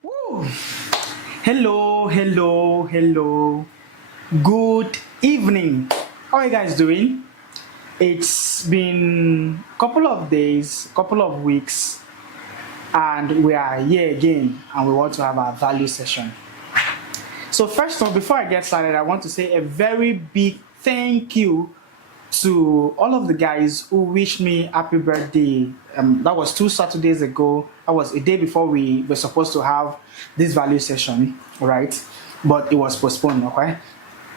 Woo. Hello. Good evening. How are you guys doing? It's been a couple of days, couple of weeks, and we are here again, and we want to have our value session. So first of all, before I get started, I want to say a very big thank you to all of the guys who wished me happy birthday. That was 2 Saturdays ago. That was a day before we were supposed to have this value session, right? But it was postponed, okay?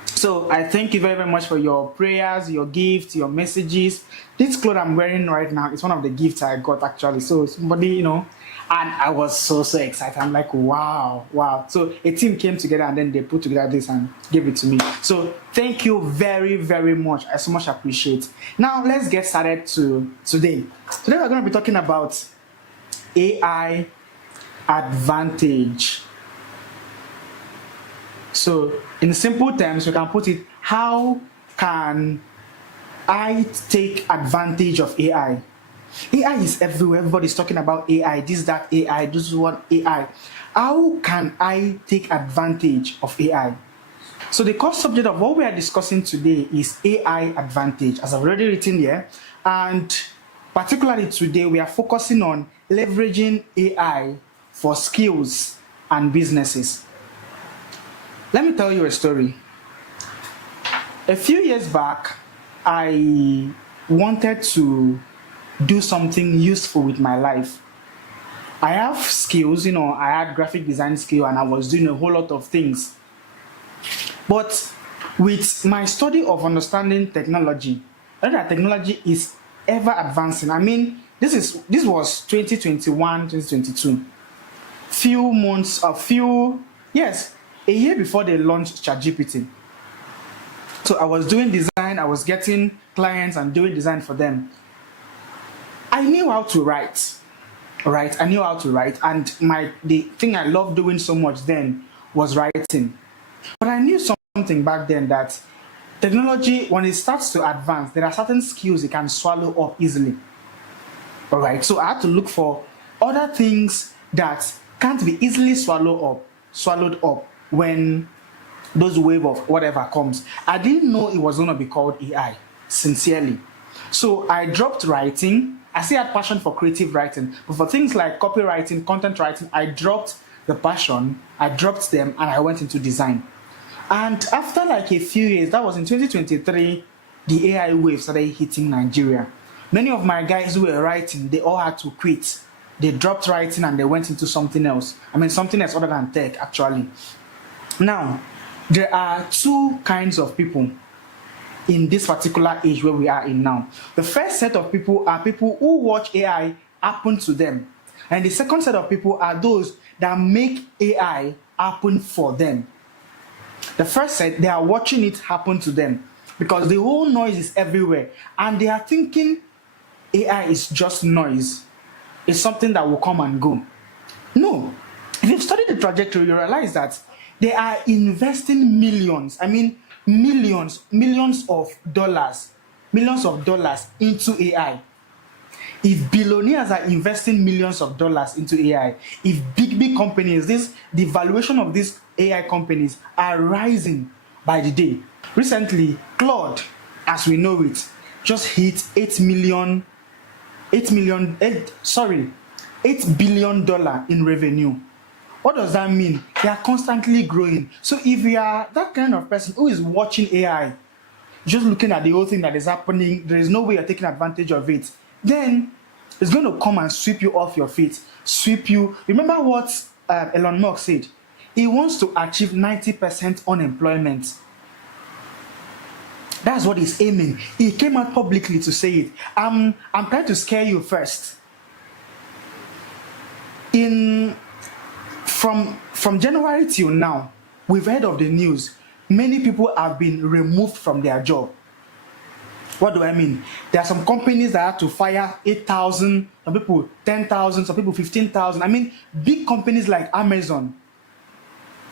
So I thank you very, very much for your prayers, your gifts, your messages. This clothes I'm wearing right now is one of the gifts I got actually. So somebody, and I was so excited. I'm like, wow. So a team came together and then they put together this and gave it to me. So thank you very, very much. I so much appreciate. Now let's get started today. Today we're going to be talking about AI advantage. So in simple terms, we can put it, how can I take advantage of AI? AI is everywhere. Everybody's talking about AI, this, that AI, this is what AI. How can I take advantage of AI? So the core subject of what we are discussing today is AI advantage, as I've already written here. And particularly today, we are focusing on leveraging AI for skills and businesses. Let me tell you a story. A few years back, I wanted to do something useful with my life. I have skills, I had graphic design skill and I was doing a whole lot of things. But with my study of understanding technology, I know that technology is ever advancing. I mean, this was 2021, 2022. A year before they launched ChatGPT. So I was doing design, I was getting clients and doing design for them. I knew how to write, right? I knew how to write, and the thing I loved doing so much then was writing. But I knew something back then that technology, when it starts to advance, there are certain skills it can swallow up easily. All right, so I had to look for other things that can't be easily swallowed up when those wave of whatever comes. I didn't know it was going to be called AI, sincerely. So I dropped writing. I still had passion for creative writing, but for things like copywriting, content writing, I dropped the passion, I dropped them, and I went into design. And after like a few years, that was in 2023, the AI wave started hitting Nigeria. Many of my guys who were writing, they all had to quit. They dropped writing and they went into something else. I mean, something else other than tech, actually. Now, there are two kinds of people in this particular age where we are in now. The first set of people are people who watch AI happen to them. And the second set of people are those that make AI happen for them. The first set, they are watching it happen to them because the whole noise is everywhere. And they are thinking AI is just noise. It's something that will come and go. No. If you've studied the trajectory, you realize that they are investing millions of dollars into AI. If billionaires are investing millions of dollars into AI, if big companies, the valuation of these AI companies are rising by the day. Recently, Claude, as we know it, just hit $8 billion in revenue. What does that mean? They are constantly growing. So if you are that kind of person who is watching AI, just looking at the whole thing that is happening, there is no way you're taking advantage of it, then it's going to come and sweep you off your feet. Sweep you. Remember what Elon Musk said? He wants to achieve 90% unemployment. That's what he's aiming. He came out publicly to say it. I'm trying to scare you first. From January till now, we've heard of the news. Many people have been removed from their job. What do I mean? There are some companies that have to fire 8,000, some people 10,000, some people 15,000. I mean, big companies like Amazon,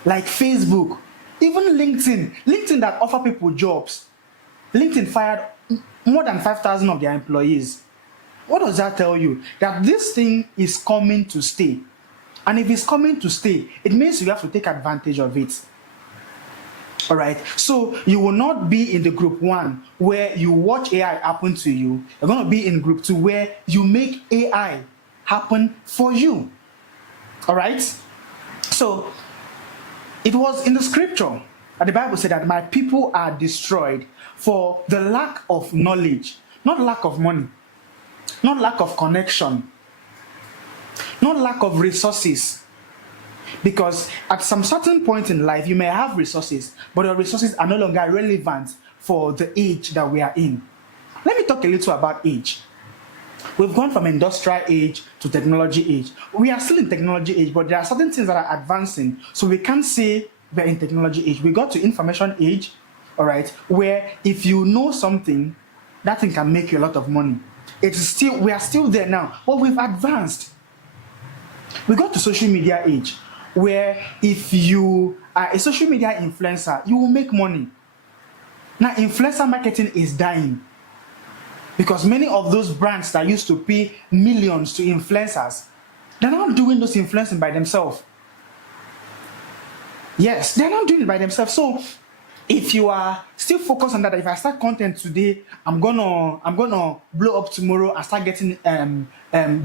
like Facebook, even LinkedIn that offer people jobs. LinkedIn fired more than 5,000 of their employees. What does that tell you? That this thing is coming to stay. And if it's coming to stay, it means you have to take advantage of it. All right. So you will not be in the group 1 where you watch AI happen to you. You're going to be in group 2 where you make AI happen for you. All right. So it was in the scripture that the Bible said that my people are destroyed for the lack of knowledge, not lack of money, not lack of connection, not lack of resources. Because at some certain point in life, you may have resources, but your resources are no longer relevant for the age that we are in. Let me talk a little about age. We've gone from industrial age to technology age. We are still in technology age, but there are certain things that are advancing, so we can't say we're in technology age. We got to information age, all right, where if you know something, that thing can make you a lot of money. We are still there now, but we've advanced. We got to social media age, where if you are a social media influencer, you will make money. Now, influencer marketing is dying because many of those brands that used to pay millions to influencers, they're not doing those influencing by themselves. Yes, they're not doing it by themselves. So if you are still focused on that, if I start content today, I'm gonna blow up tomorrow and start getting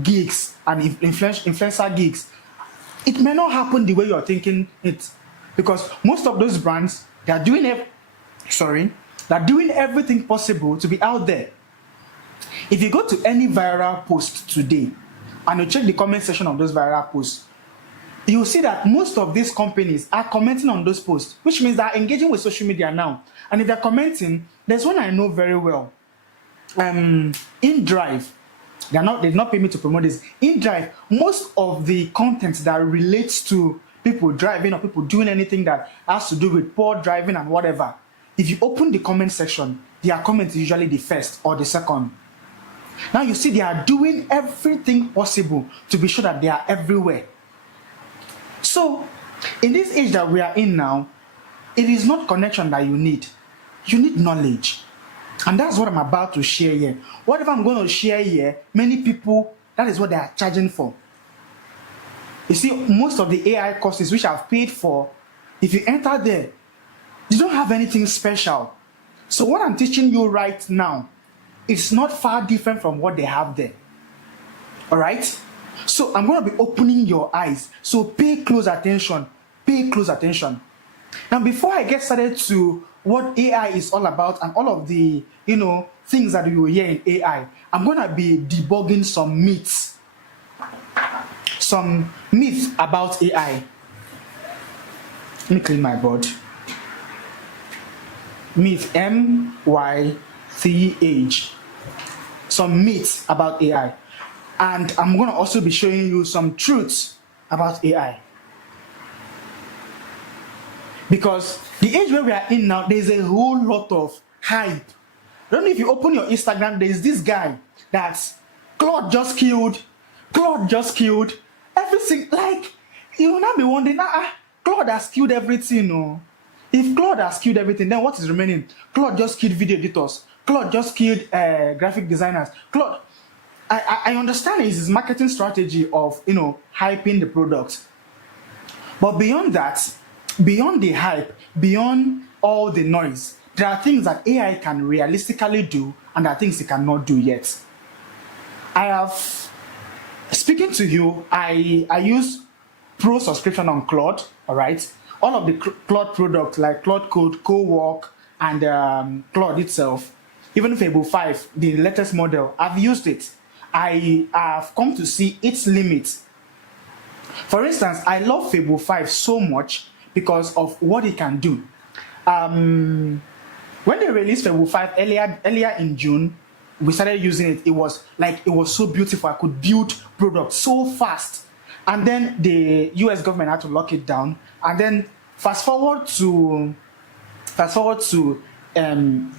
gigs and influencer gigs, it may not happen the way you're thinking it, because most of those brands, they're doing everything possible to be out there. If you go to any viral post today and you check the comment section of those viral posts, you'll see that most of these companies are commenting on those posts, which means they're engaging with social media now. And if they're commenting, there's one I know very well. InDrive, they did not pay me to promote this. InDrive, most of the content that relates to people driving or people doing anything that has to do with poor driving and whatever, if you open the comment section, their comment is usually the first or the second. Now you see they are doing everything possible to be sure that they are everywhere. So in this age that we are in now, it is not connection that you need knowledge. And that's what I'm about to share here. Whatever I'm going to share here, many people, that is what they are charging for. You see, most of the AI courses which I've paid for, if you enter there, you don't have anything special. So what I'm teaching you right now, it's not far different from what they have there. All right? So I'm going to be opening your eyes. So pay close attention. Pay close attention. Now, before I get started to what AI is all about and all of the, things that you will hear in AI, I'm going to be debugging some myths. Some myths about AI. Let me clean my board. Myth, M-Y-T-H. Some myths about AI. And I'm going to also be showing you some truths about AI. Because the age where we are in now, there's a whole lot of hype. I don't know if you open your Instagram, there's this guy that's Claude just killed. Everything, like, you will not be wondering, Claude has killed everything, no? If Claude has killed everything, then what is remaining? Claude just killed video editors. Claude just killed graphic designers. Claude, I understand his marketing strategy of, hyping the product. But beyond that, beyond the hype, beyond all the noise, there are things that AI can realistically do and there are things it cannot do yet. Speaking to you, I use Pro subscription on Claude, all right? All of the Claude products like Claude Code, Co-work, and Claude itself, even Fable 5, the latest model, I've used it. I have come to see its limits. For instance, I love Fable 5 so much because of what it can do. When they released Fable 5 earlier in June, we started using it. It was so beautiful. I could build products so fast. And then the US government had to lock it down. And then fast forward to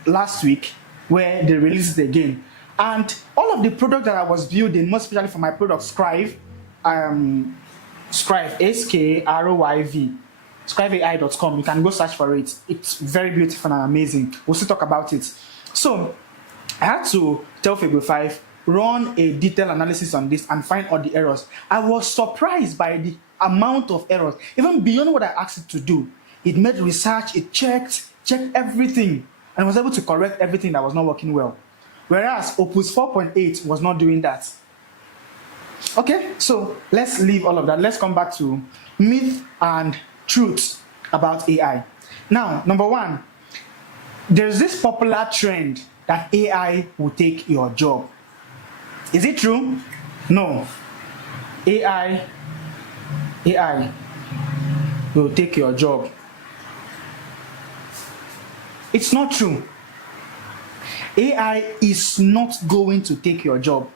last week, where they released it again. And all of the products that I was building, most especially for my product Scrive, S-K-R-O-Y-V, scriveai.com, you can go search for it. It's very beautiful and amazing. We'll still talk about it. So I had to tell Fable 5, run a detailed analysis on this and find all the errors. I was surprised by the amount of errors, even beyond what I asked it to do. It made research, it checked everything, and was able to correct everything that was not working well. Whereas Opus 4.8 was not doing that. Okay, so let's leave all of that. Let's come back to myth and truth about AI. Now, number one, there's this popular trend that AI will take your job. Is it true? No. AI will take your job. It's not true. AI is not going to take your job.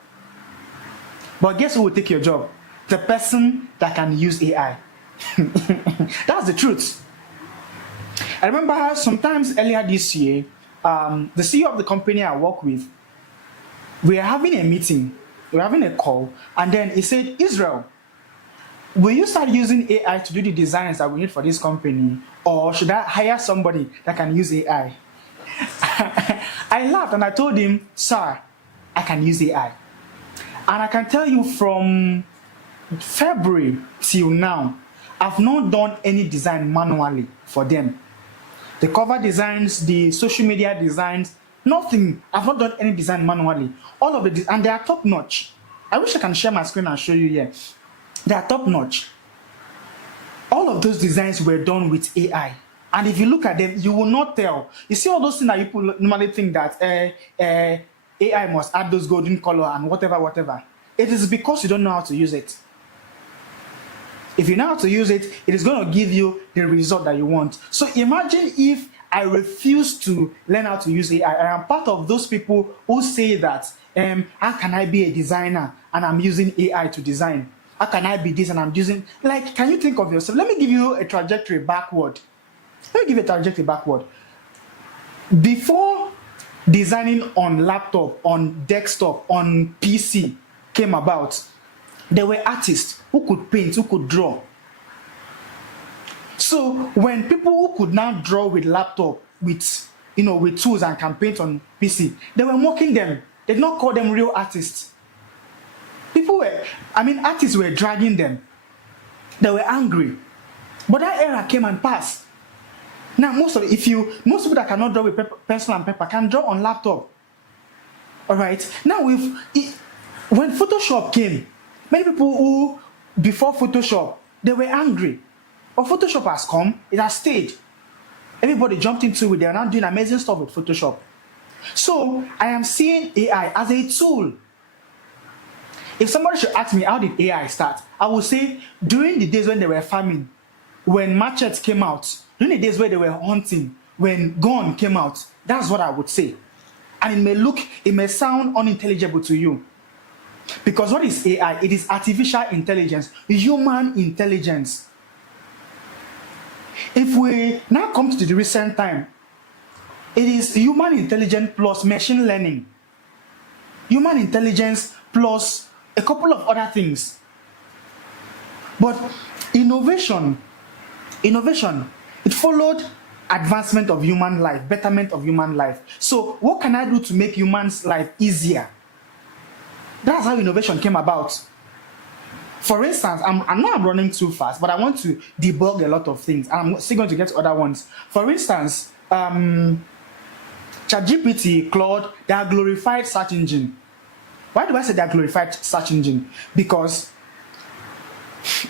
But guess who will take your job? The person that can use AI. That's the truth. I remember sometimes earlier this year, the CEO of the company I work with, we are having a meeting, we're having a call, and then he said, Israel, will you start using AI to do the designs that we need for this company, or should I hire somebody that can use AI? I laughed and I told him, sir, I can use AI. And I can tell you from February till now, I've not done any design manually for them. The cover designs, the social media designs, nothing. I've not done any design manually. All of it, and they are top notch. I wish I can share my screen and show you here. They are top notch. All of those designs were done with AI. And if you look at them, you will not tell. You see all those things that people normally think that AI must add those golden color and whatever. It is because you don't know how to use it. If you know how to use it, it is going to give you the result that you want. So imagine if I refuse to learn how to use AI. I am part of those people who say that, how can I be a designer and I'm using AI to design? How can I be this and I'm using, like, can you think of yourself? Let me give you a trajectory backward. Before designing on laptop, on desktop, on PC came about, there were artists who could paint, who could draw. So when people who could now draw with laptop, with tools and can paint on PC, they were mocking them. They did not call them real artists. Artists were dragging them. They were angry. But that era came and passed. Now, most people that cannot draw with pencil and paper can draw on laptop. All right. Now, when Photoshop came, many people who before Photoshop they were angry, but Photoshop has come. It has stayed. Everybody jumped into it. They are now doing amazing stuff with Photoshop. So I am seeing AI as a tool. If somebody should ask me how did AI start, I would say during the days when they were farming, when machetes came out, during the days where they were hunting, when gun came out, that's what I would say. And it may sound unintelligible to you. Because what is AI? It is artificial intelligence, human intelligence. If we now come to the recent time, it is human intelligence plus machine learning. Human intelligence plus a couple of other things. But innovation, it followed advancement of human life, betterment of human life. So what can I do to make human's life easier? That's how innovation came about. For instance, I'm not running too fast, but I want to debug a lot of things. I'm still going to get to other ones. For instance, ChatGPT, Claude, they are glorified search engine. Why do I say they are glorified search engine? Because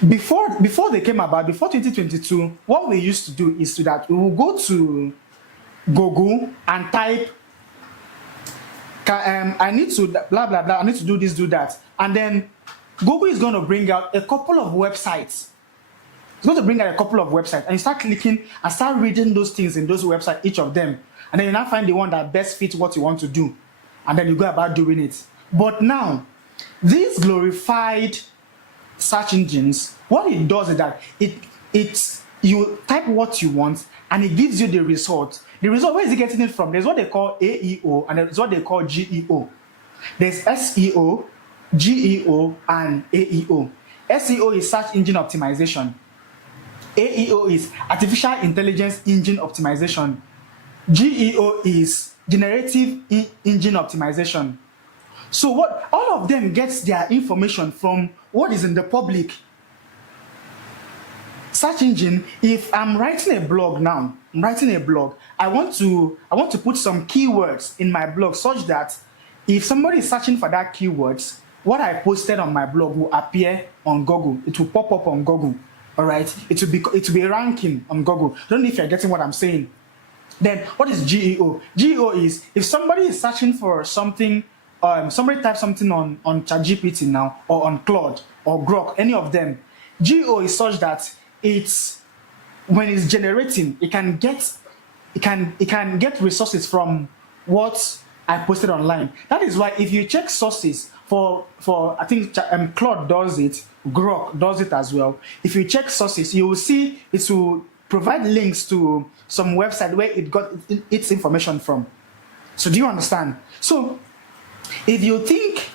before they came about, before 2022, what we used to do is that we will go to Google and type, I need to blah blah blah, I need to do this, do that, and then Google is going to bring out a couple of websites. It's going to bring out a couple of websites, and you start clicking and start reading those things in those websites, each of them, and then you now find the one that best fits what you want to do, and then you go about doing it. But now, these glorified search engines, what it does is that you type what you want and it gives you the result. The result, where is it getting it from? There's what they call AEO and there's what they call GEO. There's SEO, GEO, and AEO. SEO is search engine optimization. AEO is artificial intelligence engine optimization. GEO is generative engine optimization. So all of them gets their information from what is in the public. search engine, if I'm writing a blog now, I want to put some keywords in my blog such that if somebody is searching for that keywords, what I posted on my blog will appear on Google. It will pop up on Google. All right, it will be ranking on Google. I don't know if you're getting what I'm saying. Then what is GEO? GEO is if somebody is searching for something, somebody types something on ChatGPT now, or on Claude or Grok, any of them. GEO is such that it's when it's generating, it can get resources from what I posted online. That is why if you check sources for I think Claude does it, Grok does it as well. If you check sources, you will see it will provide links to some website where it got its information from. So do you understand? So if you think,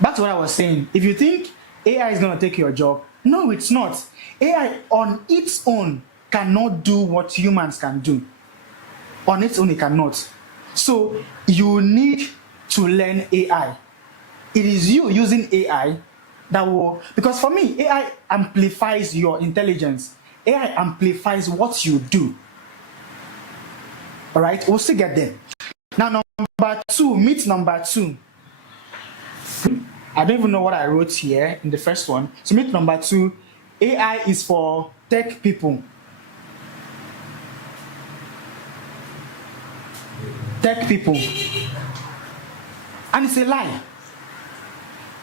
back to what I was saying, if you think AI is going to take your job, no, it's not. AI on its own cannot do what humans can do. On its own, it cannot. So you need to learn AI. It is you using AI that will, because for me, AI amplifies your intelligence. AI amplifies what you do. All right, we'll still get there. Now, number two, myth number two. I don't even know what I wrote here in the first one. So myth number two, AI is for tech people. Tech people. And it's a lie.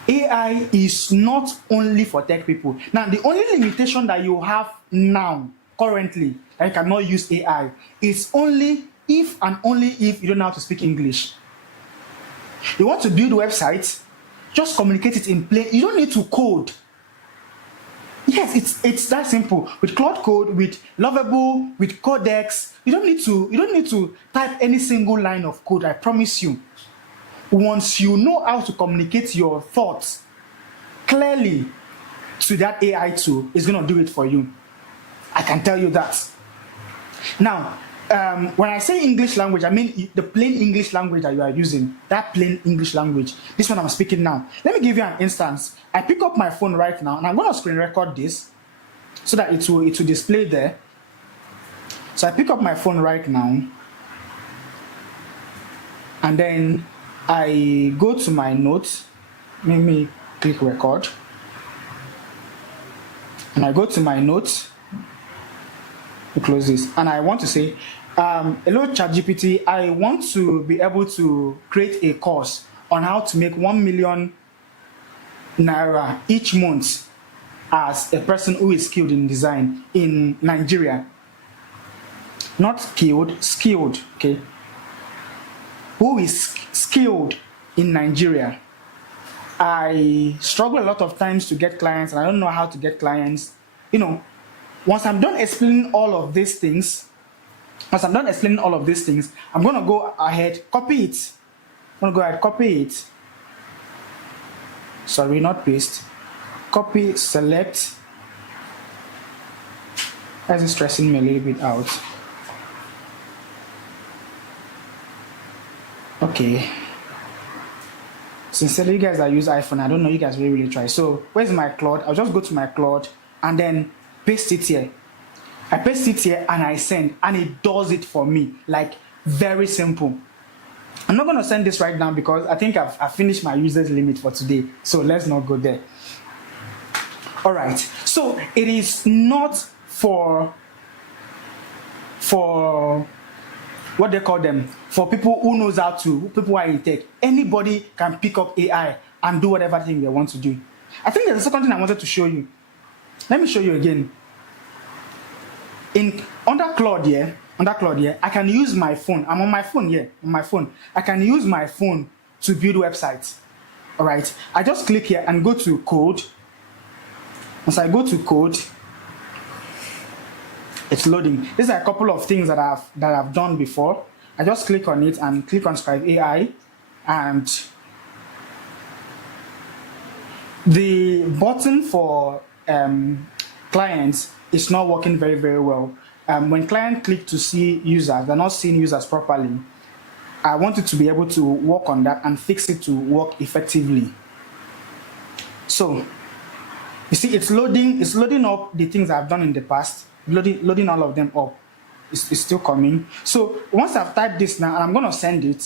AI is not only for tech people. Now, the only limitation that you have now, currently, that you cannot use AI, is only if and only if you don't know how to speak English. You want to build a website, just communicate it in plain. You don't need to code. Yes, it's that simple. With Cloud Code, with Lovable, with Codex, you don't need to type any single line of code. I promise you. Once you know how to communicate your thoughts clearly to that AI tool, it's going to do it for you. I can tell you that. Now, when I say English language, I mean the plain English language that you are using, that plain English language. This one I'm speaking now. Let me give you an instance. I pick up my phone right now, and I'm going to screen record this so that it will display there. So I pick up my phone right now, and then I go to my notes. Let me click record, and I go to my notes. We close this, and I want to say, hello ChatGPT, I want to be able to create a course on how to make 1 million naira each month as a person who is skilled in design in Nigeria. Not skilled, skilled, okay? Who is skilled in Nigeria. I struggle a lot of times to get clients, and I don't know how to get clients. You know, once I'm done explaining all of these things, I'm going to go ahead, copy it. I'm going to go ahead, copy it. Sorry, not paste. Copy, select. That's just stressing me a little bit out. Okay. Sincerely, you guys that use iPhone, I don't know, you guys really try. So, where's my Claude? I'll just go to my Claude and then paste it here. I paste it here and I send, and it does it for me. Like, very simple. I'm not going to send this right now because I think I've finished my users limit for today. So let's not go there. All right. So it is not for what they call them, for people who knows how to, people who are in tech. Anybody can pick up AI and do whatever thing they want to do. I think there's a second thing I wanted to show you. Let me show you again. Under Claude here, I can use my phone. I'm on my phone here, on my phone. I can use my phone to build websites. All right. I just click here and go to code. Once I go to code, it's loading. These are a couple of things that I've done before. I just click on it and click on Scribe AI, and the button for clients is not working very, very well. When clients click to see users, they're not seeing users properly. I wanted to be able to work on that and fix it to work effectively. So You see, it's loading up the things I've done in the past, loading all of them up. It's still coming. So once I've typed this now and I'm going to send it,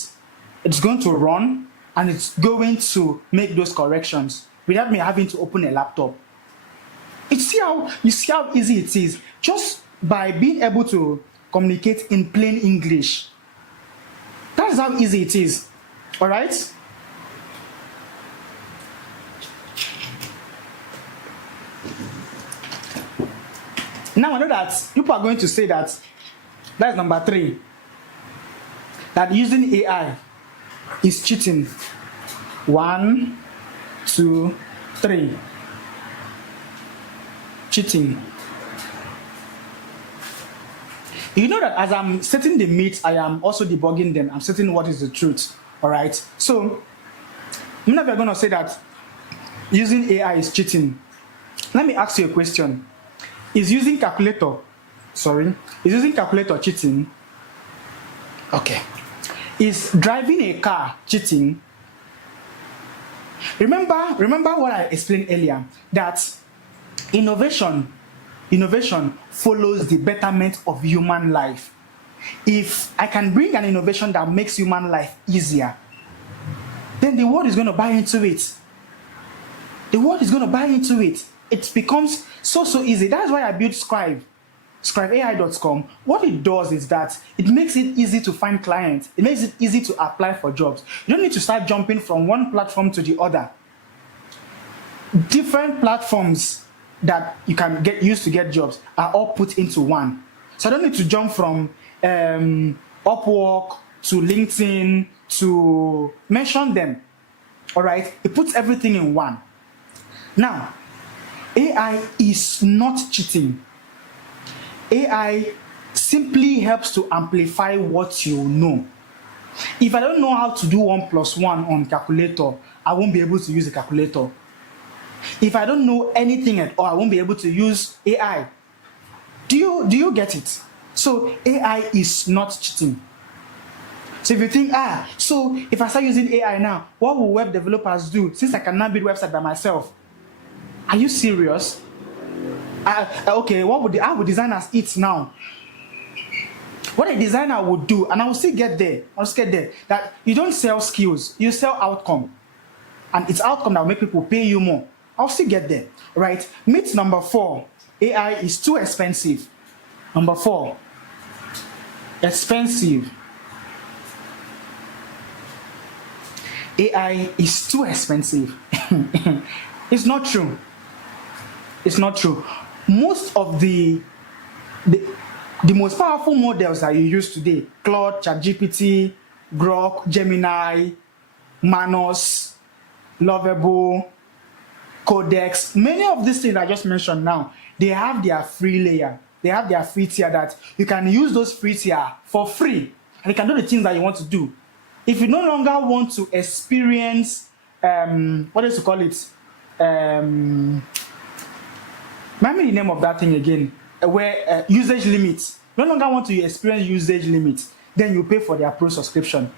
it's going to run and it's going to make those corrections without me having to open a laptop. You see how easy it is just by being able to communicate in plain English. That's how easy it is. All right? Now I know that people are going to say that that's number 3. That using AI is cheating. 1, 2, 3. Cheating. You know that as I'm setting the myths, I am also debugging them. I'm setting what is the truth. All right. So, many of you are going to say that using AI is cheating. Let me ask you a question. Is using calculator cheating? Okay. Is driving a car cheating? Remember what I explained earlier, that innovation follows the betterment of human life. If I can bring an innovation that makes human life easier, then the world is going to buy into it. It becomes so easy. That's why I built scribeai.com. What it does is that it makes it easy to find clients. It makes it easy to apply for jobs. You don't need to start jumping from one platform to the other. Different platforms that you can use to get jobs are all put into one. So I don't need to jump from Upwork to LinkedIn to mention them. All right? It puts everything in one. Now, AI is not cheating. AI simply helps to amplify what you know. If I don't know how to do 1 + 1 on calculator, I won't be able to use a calculator. If I don't know anything at all, I won't be able to use AI. Do you get it? So AI is not cheating. So if you think, so if I start using AI now, what will web developers do since I cannot build website by myself? Are you serious? Okay, how would designers eat now? What a designer would do, and I will still get there. That you don't sell skills, you sell outcome. And it's outcome that will make people pay you more. I'll still get there, right? Myth number 4, AI is too expensive. Number 4, expensive. AI is too expensive. It's not true. It's not true. Most of the most powerful models that you use today, Claude, ChatGPT, Grok, Gemini, Manos, Lovable, Codex, many of these things I just mentioned now, they have their free layer. They have their free tier that you can use those free tier for free. And you can do the things that you want to do. If you no longer want to experience, what is to call it? Remind me the name of that thing again. Where usage limits. No longer want to experience usage limits. Then you pay for their pro subscription.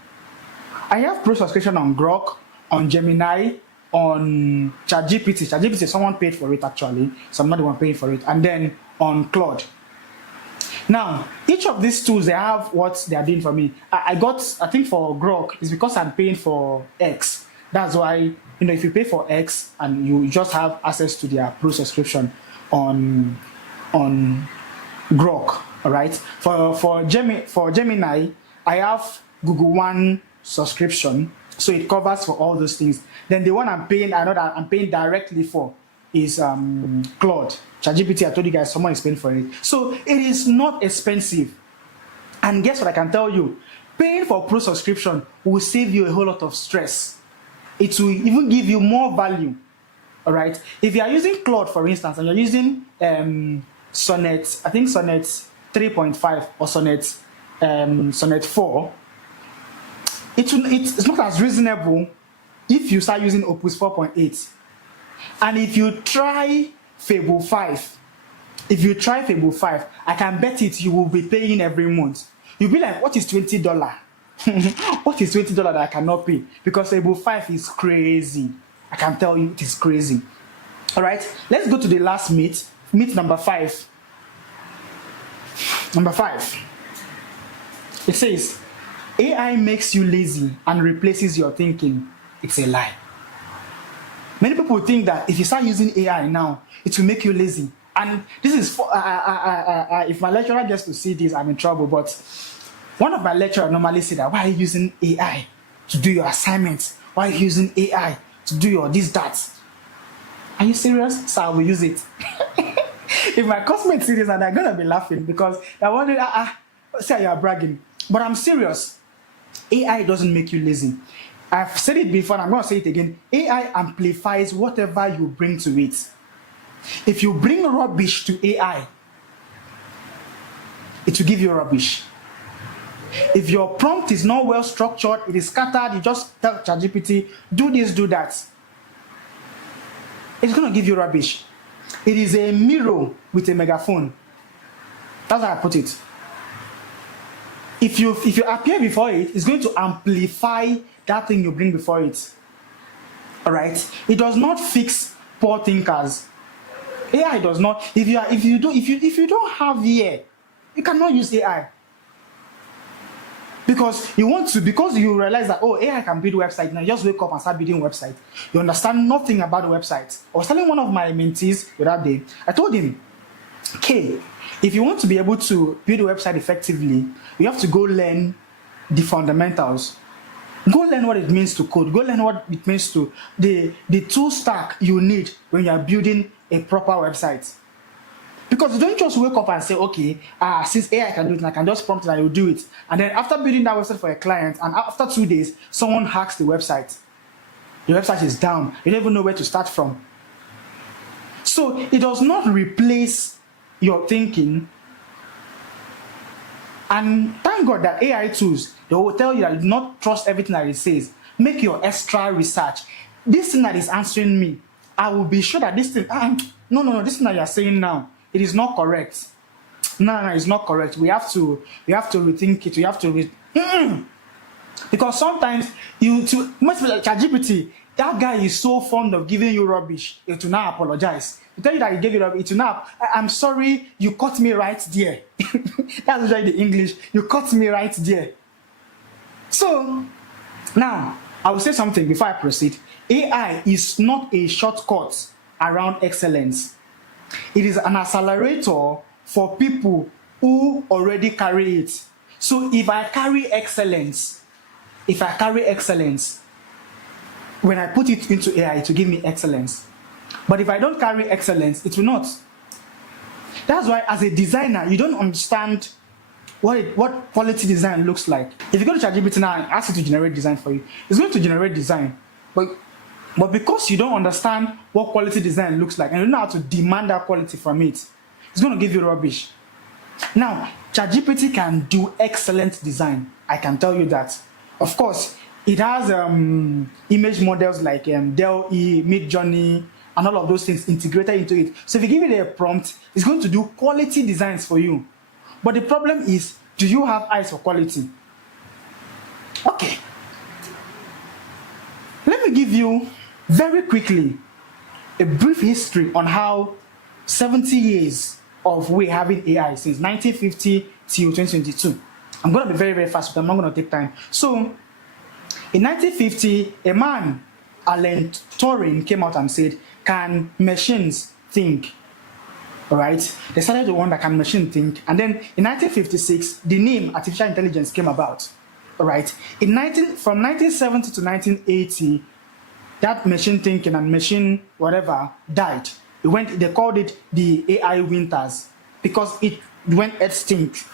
I have pro subscription on Grok, on Gemini, on ChatGPT. ChatGPT, someone paid for it actually. So I'm not the one paying for it. And then on Claude. Now, each of these tools, they have what they are doing for me. I think for Grok, it's because I'm paying for X. That's why, if you pay for X and you just have access to their pro subscription on Grok, all right? For Gemini, I have Google One subscription, so it covers for all those things. Then the one I'm paying, I know that I'm paying directly for is Claude. ChatGPT, I told you guys, someone is paying for it. So it is not expensive. And guess what I can tell you? Paying for pro subscription will save you a whole lot of stress. It will even give you more value. All right. If you are using Claude, for instance, and you're using Sonnet, I think Sonnet 3.5 or Sonnet 4, it's not as reasonable if you start using Opus 4.8. And if you try Fable 5, I can bet it you will be paying every month. You'll be like, what is $20? What is $20 that I cannot pay? Because Fable 5 is crazy. I can tell you it is crazy. All right, let's go to the last myth, myth number 5. Number 5, it says AI makes you lazy and replaces your thinking. It's a lie. Many people think that if you start using AI now, it will make you lazy. And this is for, if my lecturer gets to see this, I'm in trouble. But one of my lecturers normally say that, why are you using AI to do your assignments? Why are you using AI to do your this, that? Are you serious? So I will use it. If my classmates see this, and they're gonna be laughing because they're wondering, say you are bragging. But I'm serious. AI doesn't make you lazy. I've said it before, and I'm gonna say it again. AI amplifies whatever you bring to it. If you bring rubbish to AI, it will give you rubbish. If your prompt is not well structured, it is scattered, you just tell ChatGPT, do this, do that, it's going to give you rubbish. It is a mirror with a megaphone. That's how I put it. If you appear before it, it's going to amplify that thing you bring before it. All right? It does not fix poor thinkers. AI does not. If you don't have ear, you cannot use AI. Because you realize that, oh, AI can build website. Now just wake up and start building website. You understand nothing about the website. I was telling one of my mentees the other day, I told him, okay, if you want to be able to build a website effectively, you have to go learn the fundamentals. Go learn what it means to code. Go learn what it means to the tool stack you need when you are building a proper website. Because you don't just wake up and say, okay, since AI can do it, I can just prompt it and it will do it. And then after building that website for a client, and after 2 days, someone hacks the website. The website is down. You don't even know where to start from. So it does not replace your thinking. And thank God that AI tools, they will tell you that you do not trust everything that it says. Make your extra research. This thing that is answering me, I will be sure that this thing, no, this thing that you are saying now, it is not correct. No, it's not correct. We have to rethink it. We have to because sometimes must be like ChatGPT. That guy is so fond of giving you rubbish. It will now apologize. To tell you that he gave you rubbish, it will now. I'm sorry, you caught me right there. That's usually the English. You caught me right there. So now I will say something before I proceed. AI is not a shortcut around excellence. It is an accelerator for people who already carry it. So if I carry excellence, when I put it into AI, it will give me excellence. But if I don't carry excellence, it will not. That's why as a designer, you don't understand what quality design looks like. If you go to ChatGPT now and ask it to generate design for you, it's going to generate design. But because you don't understand what quality design looks like and you don't know how to demand that quality from it, it's going to give you rubbish. Now, ChatGPT can do excellent design. I can tell you that. Of course, it has image models like DALL-E, Midjourney, and all of those things integrated into it. So if you give it a prompt, it's going to do quality designs for you. But the problem is, do you have eyes for quality? Okay. Let me give you very quickly a brief history on how 70 years of we having AI since 1950 till 2022. I'm going to be very, very fast, but I'm not going to take time. So, in 1950, a man, Alan Turing, came out and said, can machines think? All right? They started to wonder, can machine think? And then in 1956, the name artificial intelligence came about. All right? From 1970 to 1980, that machine thinking and machine whatever died. They called it the AI winters because it went extinct.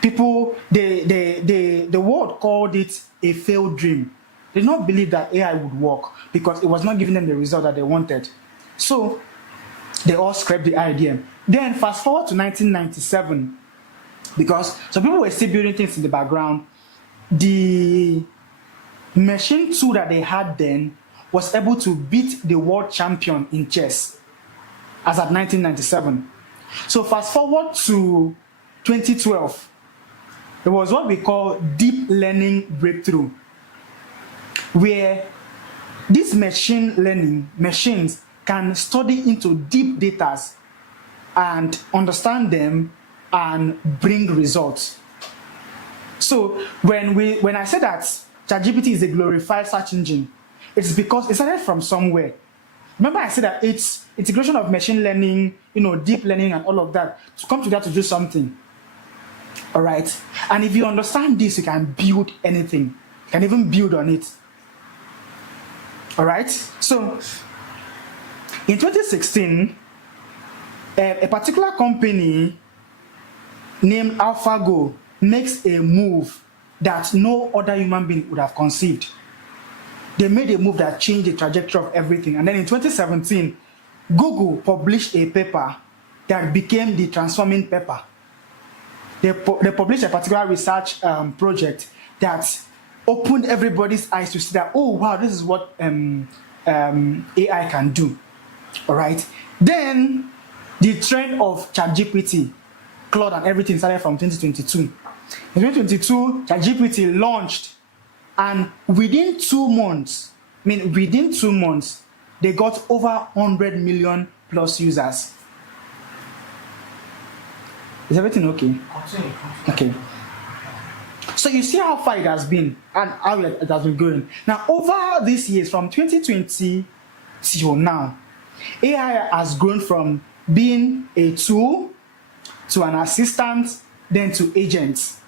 People, the world called it a failed dream. They did not believe that AI would work because it was not giving them the result that they wanted. So they all scrapped the idea. Then fast forward to 1997, because some people were still building things in the background. The machine tool that they had then was able to beat the world champion in chess as at 1997. So fast forward to 2012, there was what we call deep learning breakthrough, where these machine learning machines can study into deep data and understand them and bring results. So when I say that ChatGPT is a glorified search engine, it's because it started from somewhere. Remember I said that it's integration of machine learning, deep learning and all of that to come together to do something. All right. And if you understand this, you can build anything. You can even build on it. All right. So in 2016, a particular company named AlphaGo makes a move that no other human being would have conceived. They made a move that changed the trajectory of everything. And then in 2017, Google published a paper that became the transforming paper. They published a particular research project that opened everybody's eyes to see that, oh wow, this is what AI can do. All right. Then the trend of ChatGPT, Claude and everything started from 2022. In 2022, ChatGPT launched, and within 2 months, they got over 100 million plus users. Is everything okay? Okay. So you see how far it has been and how it has been going. Now, over these years, from 2020 till now, AI has grown from being a tool to an assistant, then to agents.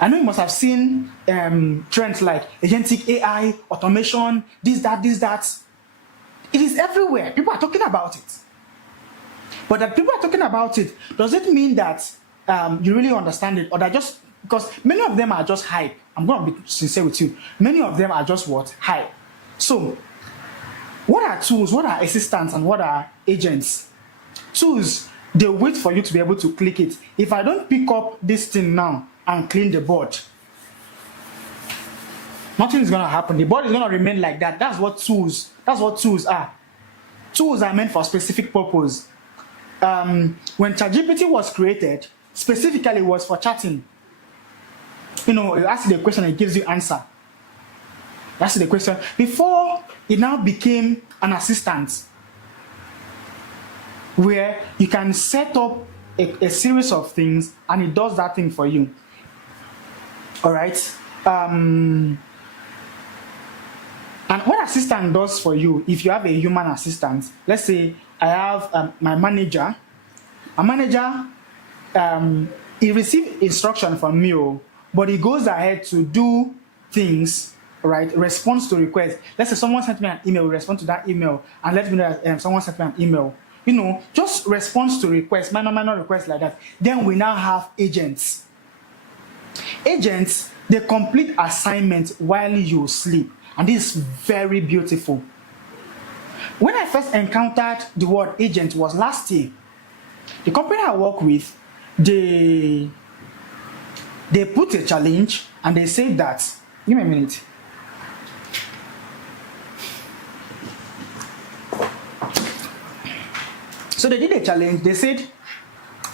I know you must have seen trends like agentic AI, automation, this, that. It is everywhere. People are talking about it. But that people are talking about it, does it mean that you really understand it? Or that just, because many of them are just hype. I'm going to be sincere with you. Many of them are just what? Hype. So, what are tools? What are assistants? And what are agents? Tools, they wait for you to be able to click it. If I don't pick up this thing now and clean the board, nothing is going to happen. The board is going to remain like that. That's what tools are. Tools are meant for a specific purpose. When ChatGPT was created, specifically it was for chatting. You ask the question and it gives you answer. That's the question. Before it now became an assistant, where you can set up a series of things and it does that thing for you. All right. And what assistant does for you, if you have a human assistant, let's say I have my manager. A manager, he receives instruction from me, but he goes ahead to do things, right? Response to requests. Let's say someone sent me an email, respond to that email, and let me know that someone sent me an email. Just response to requests, minor requests like that. Then we now have agents. Agents, they complete assignments while you sleep, and this is very beautiful. When I first encountered the word agent was last year. The company I work with, they put a challenge and they said that, give me a minute. So they did a challenge. They said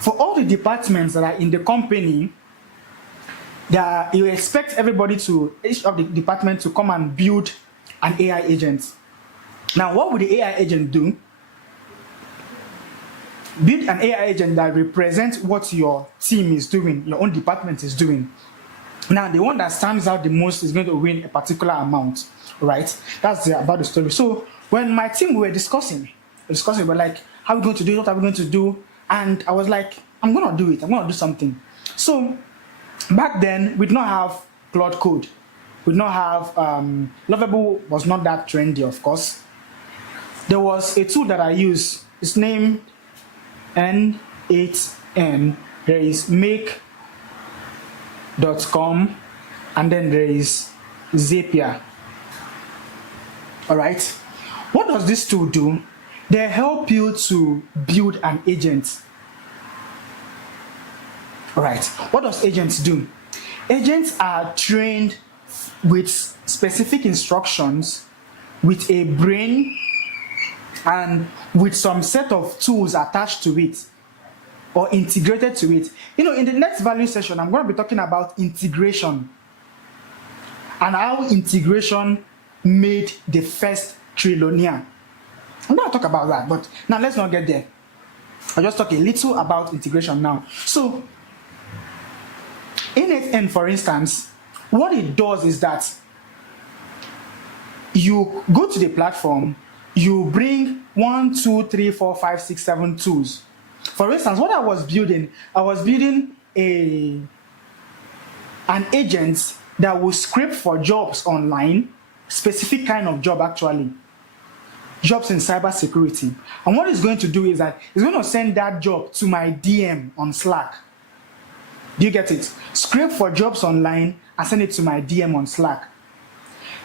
for all the departments that are in the company, that you expect each of the departments to come and build an AI agent. Now, what would the AI agent do? Build an AI agent that represents what your team is doing, your own department is doing. Now, the one that stands out the most is going to win a particular amount, right? That's about the story. So, when my team were discussing, we're like, how are we going to do it? What are we going to do? And I was like, I'm going to do it. I'm going to do something. So, back then, we did not have Claude Code. We did not have, Lovable was not that trendy, of course. There was a tool that I use. It's named N8N. There is make.com, and then there is Zapier. All right. What does this tool do? They help you to build an agent. All right. What does agents do? Agents are trained with specific instructions, with a brain, and with some set of tools attached to it or integrated to it. In the next value session, I'm going to be talking about integration and how integration made the first trillionaire. I'm going to talk about that, but now let's not get there. I'll just talk a little about integration now. So, N8N, for instance, what it does is that you go to the platform, you bring 1, 2, 3, 4, 5, 6, 7 tools. For instance, what I was building an agent that will scrape for jobs online, specific kind of job actually, jobs in cybersecurity. And what it's going to do is that it's going to send that job to my DM on Slack. Do you get it? Scrape for jobs online and send it to my DM on Slack.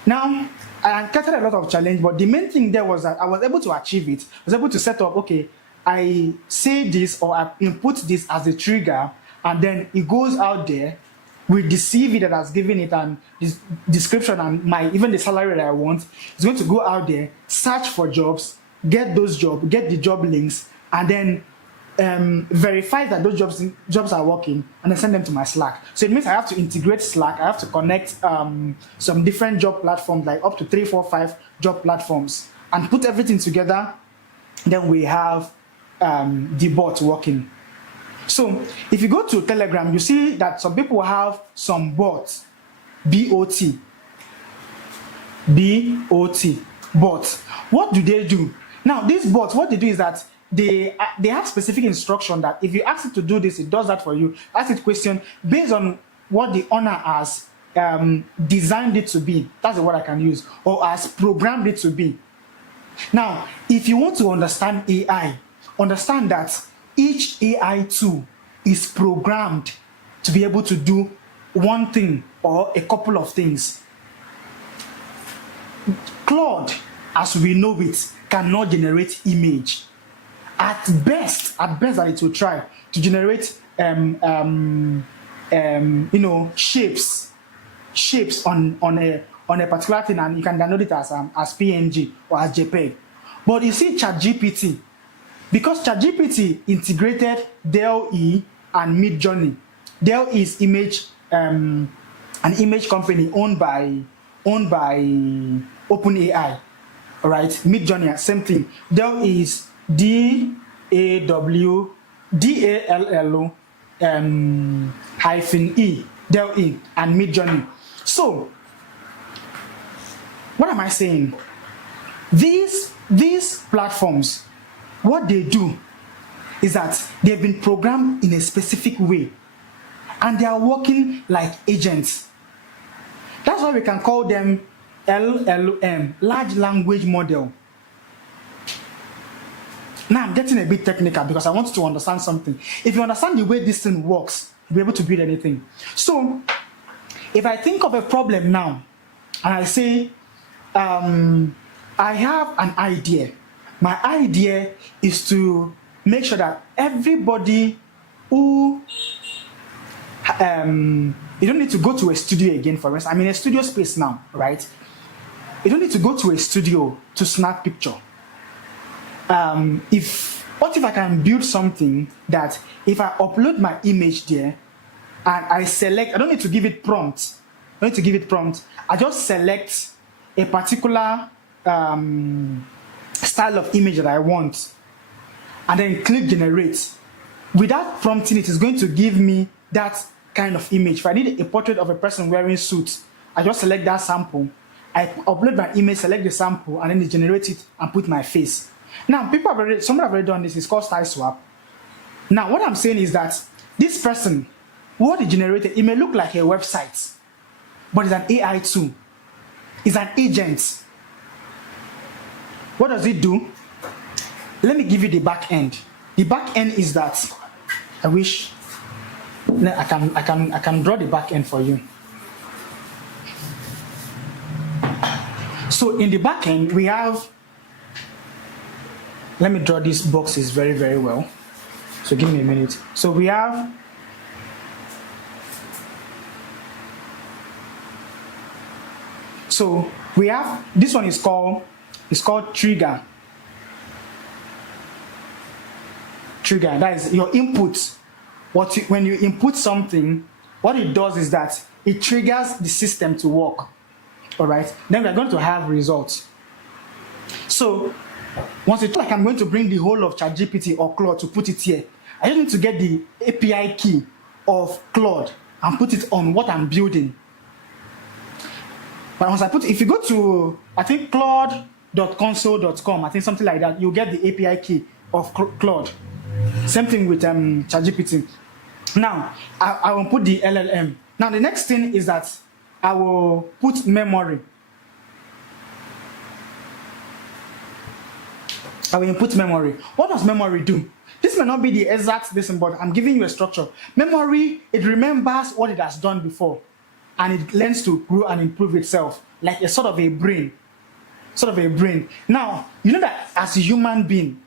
Now, I encountered a lot of challenge, but the main thing there was that I was able to achieve it. I was able to set up, okay, I say this or I input this as a trigger, and then it goes out there with the CV that has given it and this description and even the salary that I want. It's going to go out there, search for jobs, get those jobs, get the job links, and then verify that those jobs are working, and then send them to my Slack. So it means I have to integrate Slack. I have to connect some different job platforms, like up to 3, 4, 5 job platforms, and put everything together. Then we have the bot working. So if you go to Telegram, you see that some people have some bots, B-O-T, bots. What do? Now, these bots, what they do is that they have specific instruction that if you ask it to do this, it does that for you. Ask it question based on what the owner has designed it to be. That's the word I can use, or has programmed it to be. Now, if you want to understand AI, understand that each AI tool is programmed to be able to do one thing or a couple of things. Claude, as we know it, cannot generate image. At best that it will try to generate shapes on a particular thing, and you can download it as PNG or as JPEG. But you see ChatGPT, because ChatGPT integrated DALL-E and Midjourney. DALL-E is an image company owned by OpenAI. All right, Midjourney, same thing. DALL-E is DALL -E, DALL-E and Midjourney. So, what am I saying? These platforms, what they do is that they've been programmed in a specific way, and they are working like agents. That's why we can call them LLM, large language model. Now I'm getting a bit technical because I want you to understand something. If you understand the way this thing works, you'll be able to build anything. So if I think of a problem now and I say, I have an idea. My idea is to make sure that everybody who you don't need to go to a studio again, for instance. I'm in a studio space now, right? You don't need to go to a studio to snap picture. What if I can build something that if I upload my image there and I select, I don't need to give it prompt. I just select a particular style of image that I want, and then click generate. Without prompting, it is going to give me that kind of image. If I need a portrait of a person wearing suit, I just select that sample. I upload my image, select the sample, and then it generates it and put my face. Now, someone have already done this. It's called style swap. Now, what I'm saying is that this person, what it generated, it may look like a website, but it's an AI tool. It's an agent. What does it do? Let me give you the back end. The back end is that I wish I can draw the back end for you. So in the back end we have, let me draw these boxes very, very well. So give me a minute. So we have this one is called trigger. Trigger, that is your input. When you input something, what it does is that it triggers the system to work. All right, then we're going to have results. So Once it's like I'm going to bring the whole of ChatGPT or Claude to put it here, I just need to get the API key of Claude and put it on what I'm building. But once I put, if you go to, I think claude.console.com, I think something like that, you'll get the API key of Claude. Same thing with ChatGPT. Now, I will put the LLM. Now, the next thing is that I will put memory. I will input memory. What does memory do? This may not be the exact lesson, but I'm giving you a structure. Memory, it remembers what it has done before, and it learns to grow and improve itself, like a sort of a brain. Now, you know that as a human being,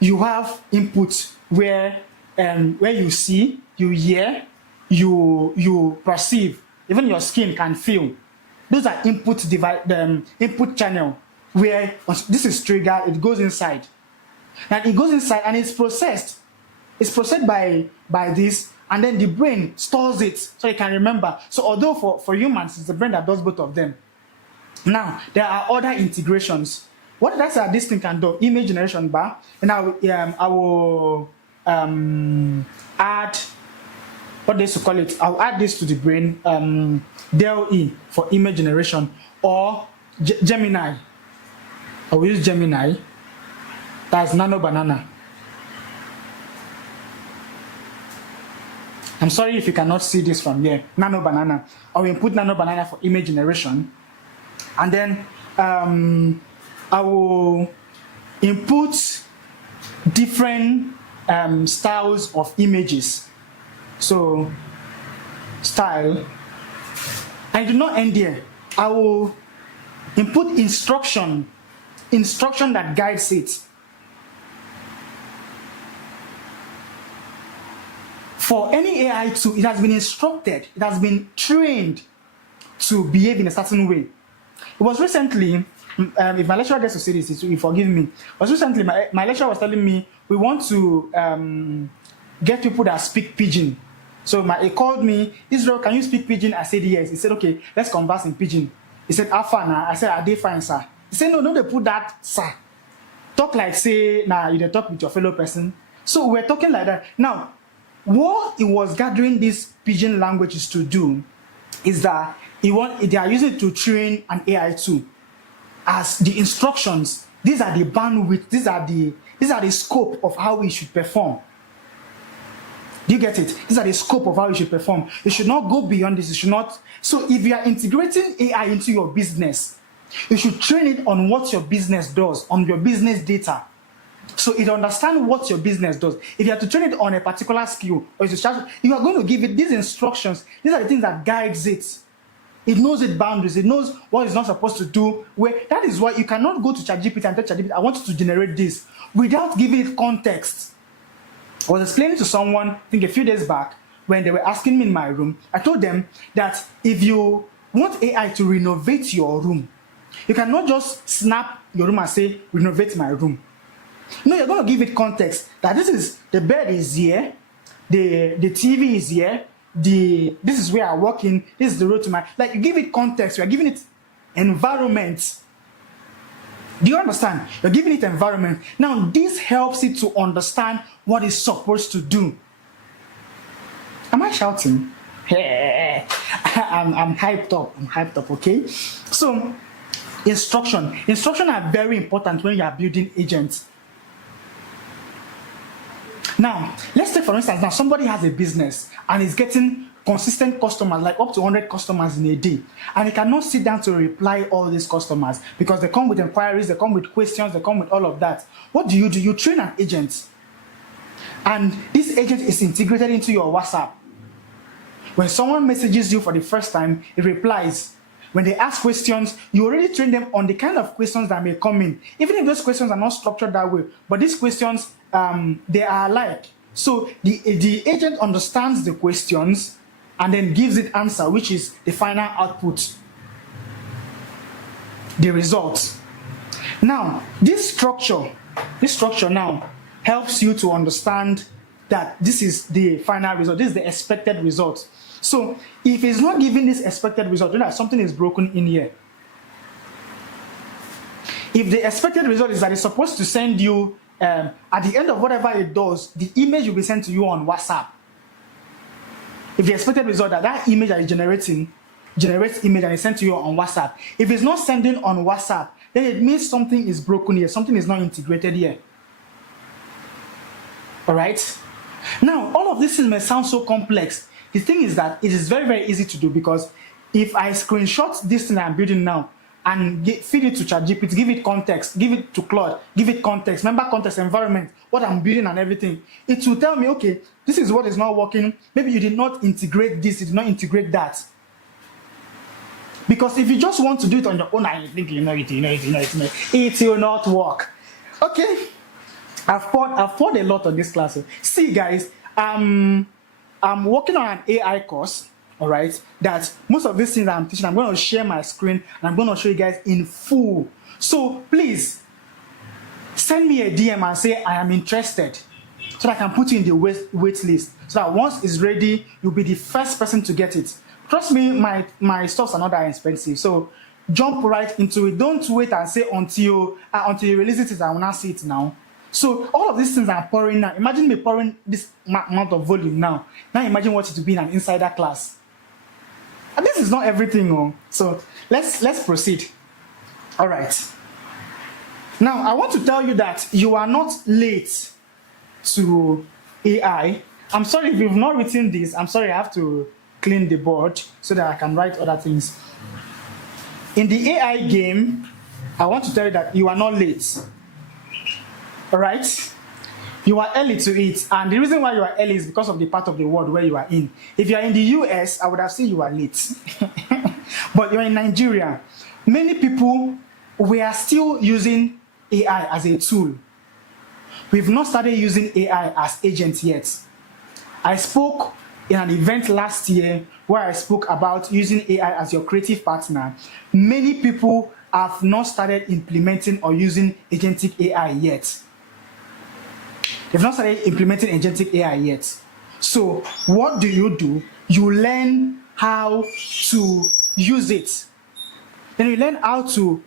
you have input where you see, you hear, you perceive, even your skin can feel. Those are input input channel where this is triggered, it goes inside. And it goes inside and it's processed. It's processed by this, and then the brain stores it so it can remember. So although for humans, it's the brain that does both of them. Now, there are other integrations. What this thing can do, image generation bar, and I will add, what they used to call it, I'll add this to the brain, DALL-E for image generation, or Gemini. I will use Gemini. That's Nano Banana. I'm sorry if you cannot see this from here. Nano Banana. I will input Nano Banana for image generation. And then I will input different styles of images. So, style. I do not end there. I will input instruction that guides it. For any AI tool, it has been instructed, it has been trained to behave in a certain way. It was recently, if my lecturer gets to see this, he will forgive me. It was recently, my lecturer was telling me, we want to get people that speak Pidgin. So he called me, Israel, can you speak Pidgin? I said yes. He said, okay, let's converse in Pidgin. He said, Afana. I said, are they fine, sir? He said, no, they put that, sir. Talk like, say, nah, you talk with your fellow person. So we're talking like that. Now, what he was gathering these Pidgin languages to do is that they are using it to train an AI tool. As the instructions, these are the bandwidth, these are the scope of how we should perform. Do you get it? These are the scope of how you should perform. You should not go beyond this. You should not. So if you are integrating AI into your business, you should train it on what your business does, on your business data. So it understands what your business does. If you have to train it on a particular skill, or you are going to give it these instructions. These are the things that guides it. It knows its boundaries. It knows what it's not supposed to do. That is why you cannot go to ChatGPT and tell ChatGPT, I want you to generate this, without giving it context. I was explaining to someone, I think a few days back, when they were asking me in my room, I told them that if you want AI to renovate your room, you cannot just snap your room and say, renovate my room. No, you're going to give it context that the bed is here, the TV is here, this is where I work in, this is the road to my, like you give it context, you're giving it environment. Do you understand? You're giving it environment. Now, this helps it to understand what it's supposed to do. Am I shouting? I'm hyped up, okay? So, instruction are very important when you are building agents. Now, let's take for instance, now somebody has a business and is getting consistent customers, like up to 100 customers in a day, and he cannot sit down to reply all these customers because they come with inquiries, they come with questions, they come with all of that. What do? You train an agent, and this agent is integrated into your WhatsApp. When someone messages you for the first time, it replies. When they ask questions, you already train them on the kind of questions that may come in, even if those questions are not structured that way. But these questions, they are alike. So the agent understands the questions and then gives it answer, which is the final output, the results. Now, this structure now helps you to understand that this is the final result, this is the expected result. So if it's not giving this expected result, you know that something is broken in here. If the expected result is that it's supposed to send you, at the end of whatever it does, the image will be sent to you on WhatsApp. If the expected result that image that is generates image and is sent to you on WhatsApp. If it's not sending on WhatsApp, then it means something is broken here, something is not integrated here. All right? Now, all of this may sound so complex. The thing is that it is very, very easy to do, because if I screenshot this thing I'm building now and feed it to ChatGPT, give it context, give it to Claude, give it context, member context, environment, what I'm building and everything, it will tell me, okay, this is what is not working. Maybe you did not integrate this, you did not integrate that. Because if you just want to do it on your own and you think it will not work. Okay, I've poured a lot on this class. See, guys, I'm working on an AI course. All right, that most of these things I'm teaching, I'm going to share my screen and I'm going to show you guys in full. So please send me a DM and say I am interested, so that I can put you in the wait list, so that once it's ready, you'll be the first person to get it. Trust me, my stuffs are not that expensive, so jump right into it. Don't wait and say until you release it, I will not see it now. So all of these things I'm pouring now. Imagine me pouring this amount of volume now. Now imagine what it would be in an insider class. And this is not everything, so let's proceed. All right. Now I want to tell you that you are not late to AI. I'm sorry if you've not written this. I'm sorry, I have to clean the board so that I can write other things. In the AI game, I want to tell you that you are not late. All right? You are early to it, and the reason why you are early is because of the part of the world where you are in. If you are in the US, I would have said you are late. But you are in Nigeria. Many people, we are still using AI as a tool. We've not started using AI as agents yet. I spoke in an event last year where I spoke about using AI as your creative partner. Many people have not started implementing or using agentic AI yet. They've not started implementing agentic AI yet. So what do? You learn how to use it. Then you learn how to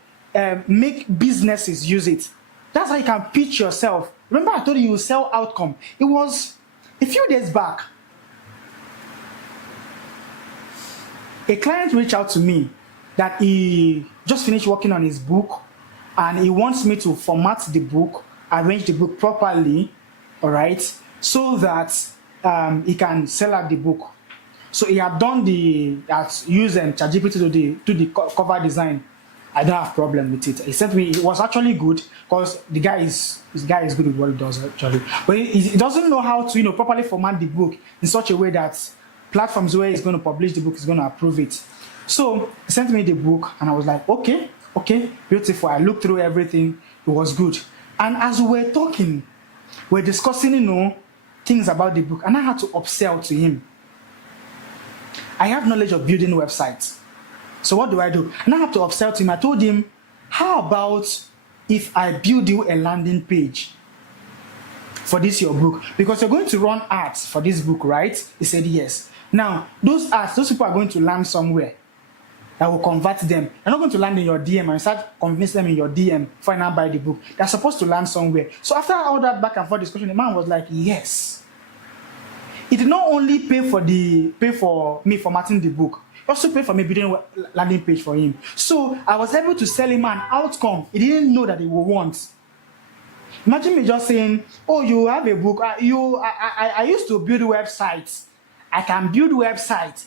make businesses use it. That's how you can pitch yourself. Remember I told you you sell outcome. It was a few days back. A client reached out to me that he just finished working on his book and he wants me to format the book, arrange the book properly, all right, so that he can sell out the book. So he had done using ChatGPT to do the cover design. I don't have a problem with it. He said to me it was actually good because this guy is good with what he does actually. But he doesn't know how to properly format the book in such a way that platforms where he's going to publish the book is going to approve it. So he sent me the book and I was like, okay, beautiful. I looked through everything. It was good. And as we were talking, we're discussing, things about the book, and I had to upsell to him. I have knowledge of building websites. So what do? And I have to upsell to him. I told him, how about if I build you a landing page for this your book? Because you're going to run ads for this book, right? He said yes. Now, those ads, those people are going to land somewhere that will convert them. They're not going to land in your DM and start convincing them in your DM before I now buy the book. They're supposed to land somewhere. So after all that back and forth discussion, the man was like, yes. He did not only pay for me formatting the book, he also paid for me building a landing page for him. So I was able to sell him an outcome he didn't know that he would want. Imagine me just saying, oh, you have a book. I used to build websites. I can build websites.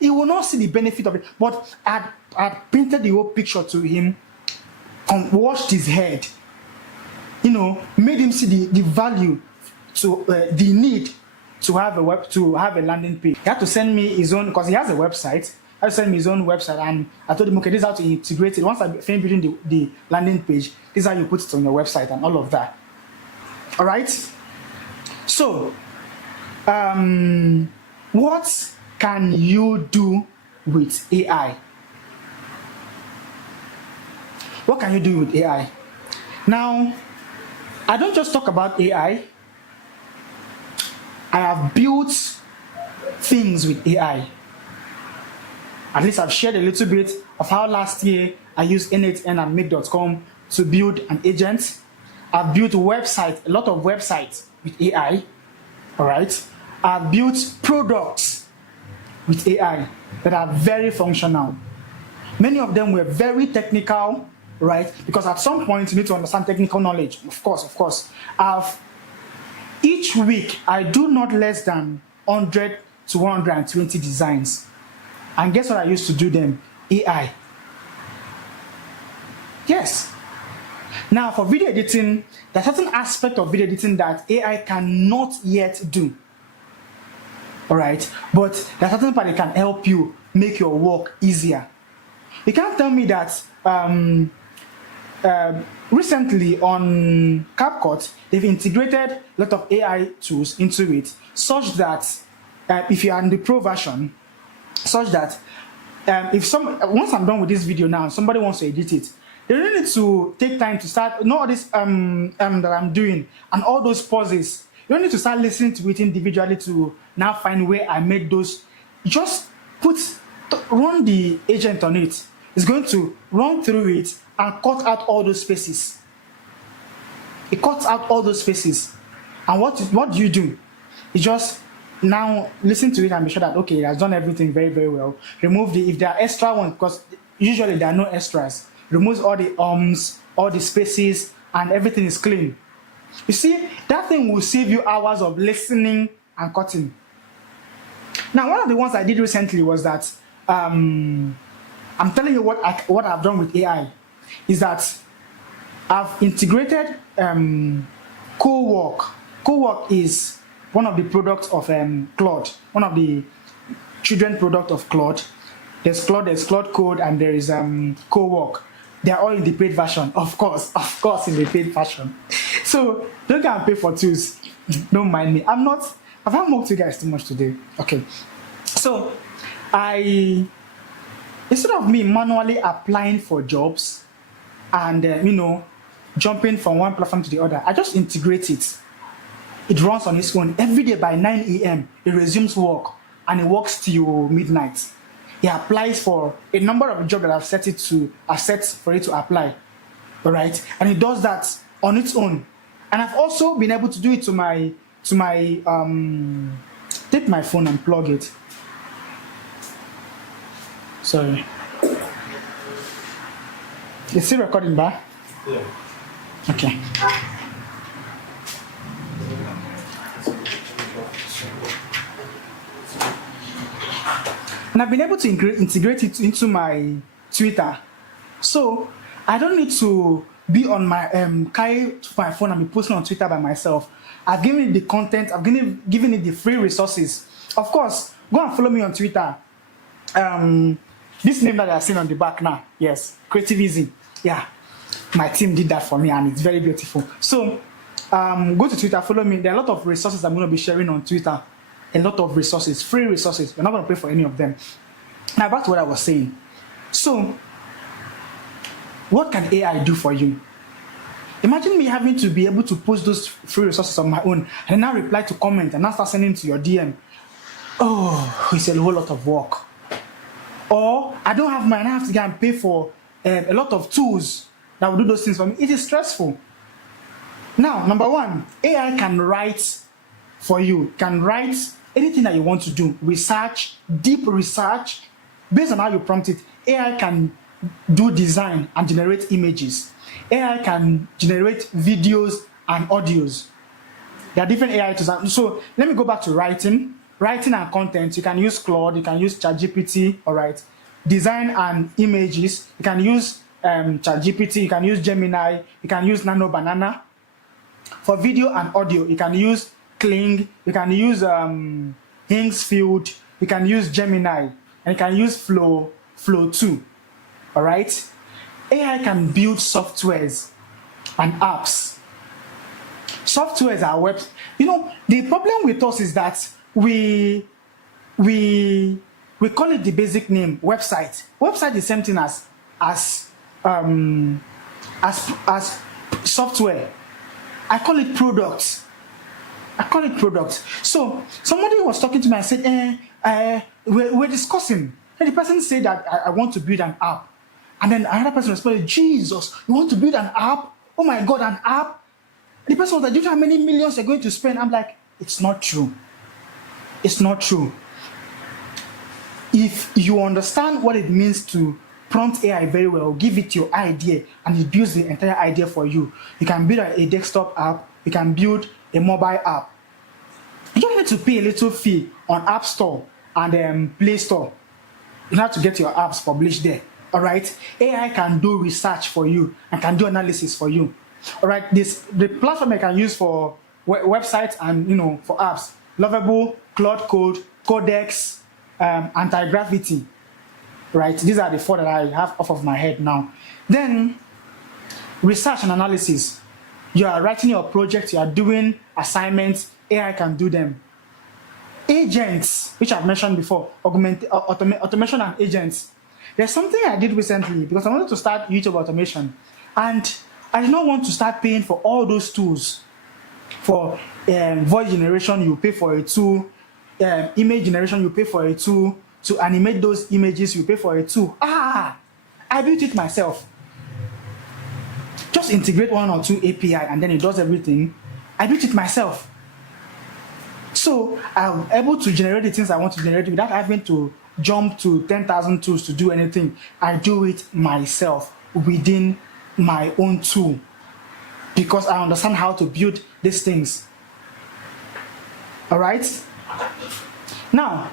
He will not see the benefit of it. But I painted the whole picture to him and washed his head. Made him see the value to the need to have a landing page. He had to send me his own, because he has a website. He had to send me his own website, and I told him, okay, this is how to integrate it. Once I finish building the landing page, this is how you put it on your website and all of that. All right. So, what can you do with AI? What can you do with AI? Now, I don't just talk about AI. I have built things with AI. At least I've shared a little bit of how last year I used N8N and Make.com to build an agent. I've built a lot of websites with AI. All right. I've built products with AI that are very functional. Many of them were very technical, right? Because at some point you need to understand technical knowledge. Of course. Each week I do not less than 100 to 120 designs. And guess what I used to do them? AI. Yes. Now for video editing, there's certain aspect of video editing that AI cannot yet do. Alright, but there's certain part that can help you make your work easier. You can't tell me that recently on CapCut, they've integrated a lot of AI tools into it, such that if you are in the pro version, such that once I'm done with this video now, somebody wants to edit it, they really need to take time to start, all this that I'm doing and all those pauses. You don't need to start listening to it individually to now find where I made those. Just run the agent on it. It's going to run through it and cut out all those spaces. It cuts out all those spaces. And what do? You just now listen to it and be sure that, okay, it has done everything very, very well. Remove if there are extra ones, because usually there are no extras. Removes all the all the spaces, and everything is clean. You see, that thing will save you hours of listening and cutting. Now, one of the ones I did recently was that I'm telling you what I've done with AI is that I've integrated Co-work. Co-work is one of the products of Claude, one of the children product of Claude. There's Claude Code, and there is Co-work. They are all in the paid version, of course, in the paid version. So don't go and pay for tools. Don't mind me. I've not mocked you guys too much today. Okay. So instead of me manually applying for jobs and jumping from one platform to the other, I just integrate it. It runs on its own. Every day by 9 a.m. it resumes work, and it works till midnight. It applies for a number of jobs that I've set for it to apply. All right, and it does that on its own. And I've also been able to do it to my take my phone and plug it. Sorry. Is still recording back? Yeah. Okay. And I've been able to integrate it into my Twitter. So I don't need to be on my carry my phone and be posting on Twitter by myself. I've given it the content, I've given it the free resources. Of course, go and follow me on Twitter. This name that I've seen on the back now, yes, Creative Easy. Yeah, my team did that for me, and it's very beautiful. So go to Twitter, follow me. There are a lot of resources I'm going to be sharing on Twitter. A lot of resources, free resources. We're not going to pay for any of them. Now back to what I was saying. So what can AI do for you? Imagine me having to be able to post those free resources on my own and now reply to comment and now start sending to your DM. Oh, it's a whole lot of work. Or I don't have money, I have to go and pay for a lot of tools that will do those things for me. It is stressful. Now, number one, AI can write for you, can write anything that you want to do. Research, deep research, based on how you prompt it. AI can do design and generate images. AI can generate videos and audios. There are different AI tools. So let me go back to writing and content. You can use Claude, you can use ChatGPT, all right. Design and images, you can use ChatGPT, you can use Gemini, you can use Nano Banana. For video and audio, you can use Kling, you can use Hingsfield, you can use Gemini, and you can use Flow 2. All right. AI can build softwares and apps. Softwares are web. The problem with us is that we call it the basic name website. Website is the same thing as software. I call it products. So somebody was talking to me and said, we're discussing. And the person said that I want to build an app. And then another person responded, Jesus, you want to build an app? Oh my God, an app? The person was like, do you know how many millions you're going to spend? I'm like, it's not true. It's not true. If you understand what it means to prompt AI very well, give it your idea, and it builds the entire idea for you. You can build a desktop app, you can build a mobile app. You don't need to pay a little fee on App Store and Play Store. You have to get your apps published there. All right, AI can do research for you and can do analysis for you. All right, the platform I can use for websites and for apps: Lovable, Cloud Code, Codex, Anti-Gravity. Right, these are the 4 that I have off of my head now. Then research and analysis. You are writing your project, you are doing assignments, AI can do them. Agents, which I've mentioned before, automation and agents. There's something I did recently because I wanted to start YouTube automation, and I did not want to start paying for all those tools. For voice generation, you pay for a tool. Image generation, you pay for a tool. To animate those images, you pay for a tool. I built it myself. Just integrate 1 or 2 API and then it does everything. I built it myself. So I'm able to generate the things I want to generate without having to jump to 10,000 tools to do anything. I do it myself within my own tool because I understand how to build these things. All right? Now,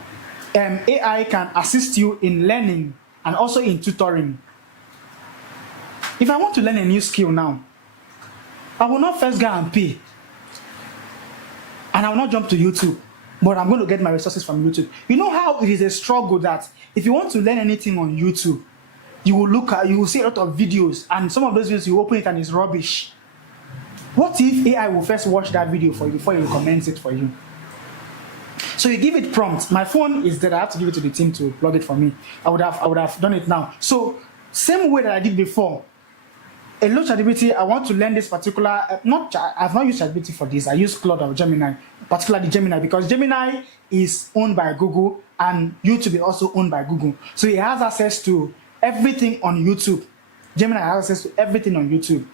AI can assist you in learning and also in tutoring. If I want to learn a new skill now, I will not first go and pay. And I will not jump to YouTube, but I'm going to get my resources from YouTube. You know how it is a struggle that if you want to learn anything on YouTube, you will see a lot of videos, and some of those videos you open it and it's rubbish. What if AI will first watch that video for you before it recommends it for you? So you give it prompts. My phone is dead. I have to give it to the team to plug it for me. I would have done it now. So same way that I did before. Hello ChatGPT, I want to learn this particular, I've not used ChatGPT for this. I use Claude or Gemini, particularly Gemini, because Gemini is owned by Google and YouTube is also owned by Google. So it has access to everything on YouTube. Gemini has access to everything on YouTube.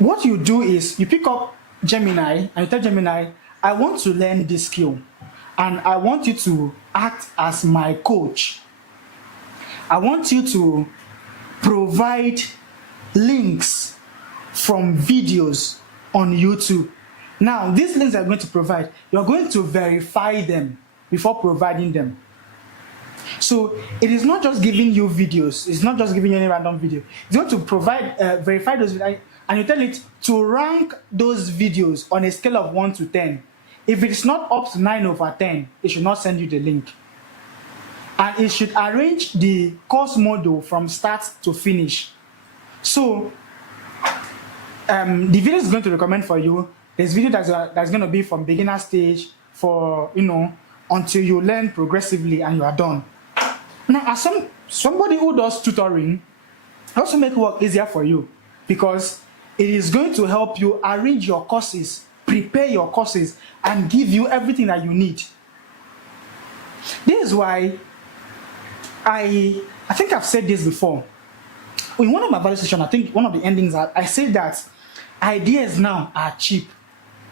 What you do is you pick up Gemini and you tell Gemini, I want to learn this skill and I want you to act as my coach. I want you to provide links from videos on YouTube. Now, these links are going to provide, you're going to verify them before providing them. So it is not just giving you videos, it's not just giving you any random video. It's going to provide, verify those videos, and you tell it to rank those videos on a scale of 1 to 10. If it's not up to 9/10, it should not send you the link. And it should arrange the course module from start to finish. So the video is going to recommend for you. There's video that's going to be from beginner stage for, until you learn progressively and you are done. Now, as somebody who does tutoring, also make work easier for you because it is going to help you arrange your courses, prepare your courses, and give you everything that you need. This is why I think I've said this before. In one of my value sessions, I think one of the endings, I said that ideas now are cheap.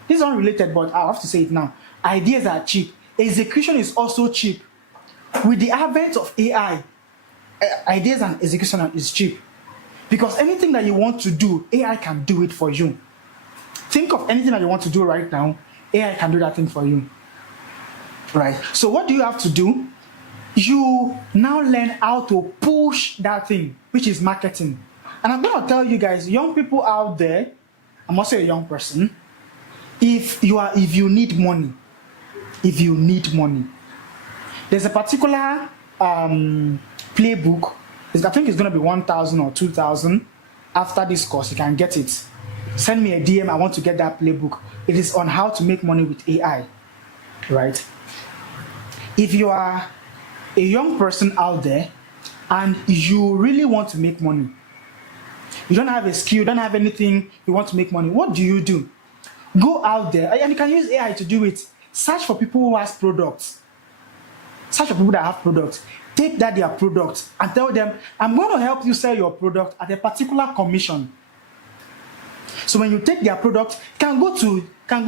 This is unrelated, but I have to say it now. Ideas are cheap. Execution is also cheap. With the advent of AI, ideas and execution is cheap. Because anything that you want to do, AI can do it for you. Think of anything that you want to do right now, AI can do that thing for you. Right? So what do you have to do? You now learn how to push that thing, which is marketing. And I'm going to tell you guys, young people out there, I'm also a young person, if you need money, there's a particular playbook. I think it's going to be 1,000 or 2,000. After this course, you can get it. Send me a DM, I want to get that playbook. It is on how to make money with AI, right? If you are a young person out there and you really want to make money, you don't have a skill, you don't have anything, you want to make money, what do? Go out there, and you can use AI to do it. Search for people who have products. Search for people that have products. take that their product and tell them, I'm going to help you sell your product at a particular commission. So when you take their product, you can go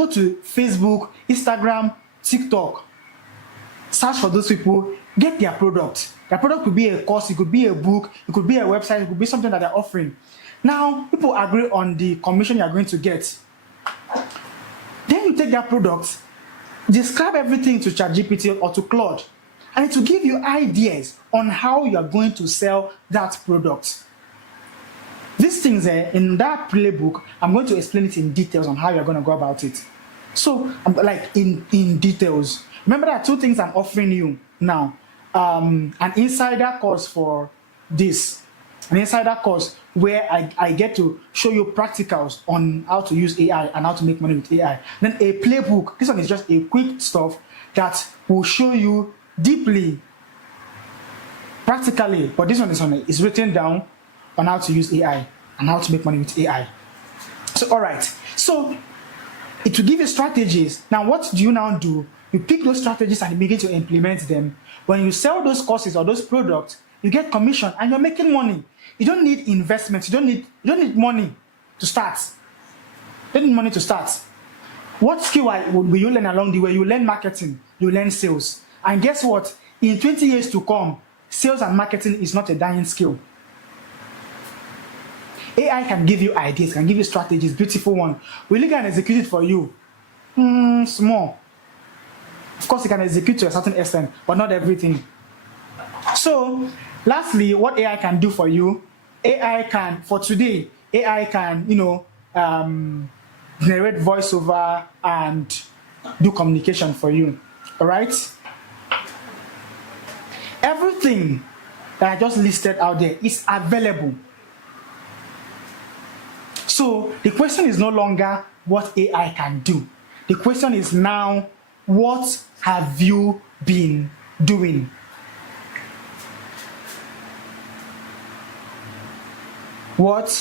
to Facebook, Instagram, TikTok, search for those people, get their product. Their product could be a course, it could be a book, it could be a website, it could be something that they're offering. Now, people agree on the commission you are going to get. Then you take that product, describe everything to ChatGPT or to Claude, and it will give you ideas on how you are going to sell that product. These things in that playbook, I'm going to explain it in details on how you're going to go about it. So, like in details. Remember, there are two things I'm offering you now. An insider course for this. An insider course where I get to show you practicals on how to use AI and how to make money with AI. Then a playbook. This one is just a quick stuff that will show you deeply, practically. But this one is written down on how to use AI and how to make money with AI. So, all right. So it will give you strategies. Now, what do you now do? You pick those strategies and you begin to implement them. When you sell those courses or those products, you get commission and you're making money. You don't need investment. You don't need money to start. You don't need money to start. What skill will you learn along the way? You learn marketing. You learn sales. And guess what? In 20 years to come, sales and marketing is not a dying skill. AI can give you ideas, can give you strategies, beautiful one. Will it can execute it for you? Small. Of course, it can execute to a certain extent, but not everything. So, lastly, what AI can do for you, AI can generate voiceover and do communication for you. All right? Everything that I just listed out there is available. So the question is no longer what AI can do. The question is now, what have you been doing? What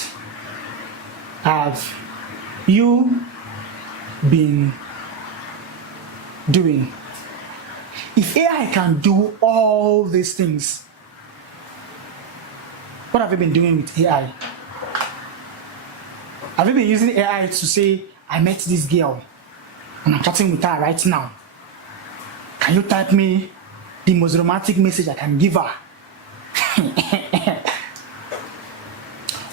have you been doing? If AI can do all these things, what have you been doing with AI? Have you been using AI to say, I met this girl and I'm chatting with her right now? Can you type me the most romantic message I can give her?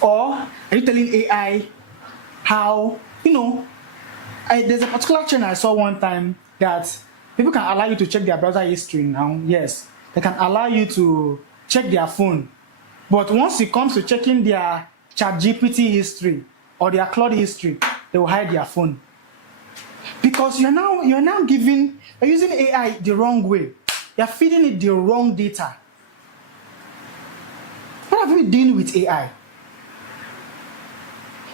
Or are you telling AI how, there's a particular trend I saw one time that people can allow you to check their browser history now. Yes, they can allow you to check their phone. But once it comes to checking their ChatGPT history or their Claude history, they will hide their phone. Because you're now using AI the wrong way. You're feeding it the wrong data. What have you been doing with AI?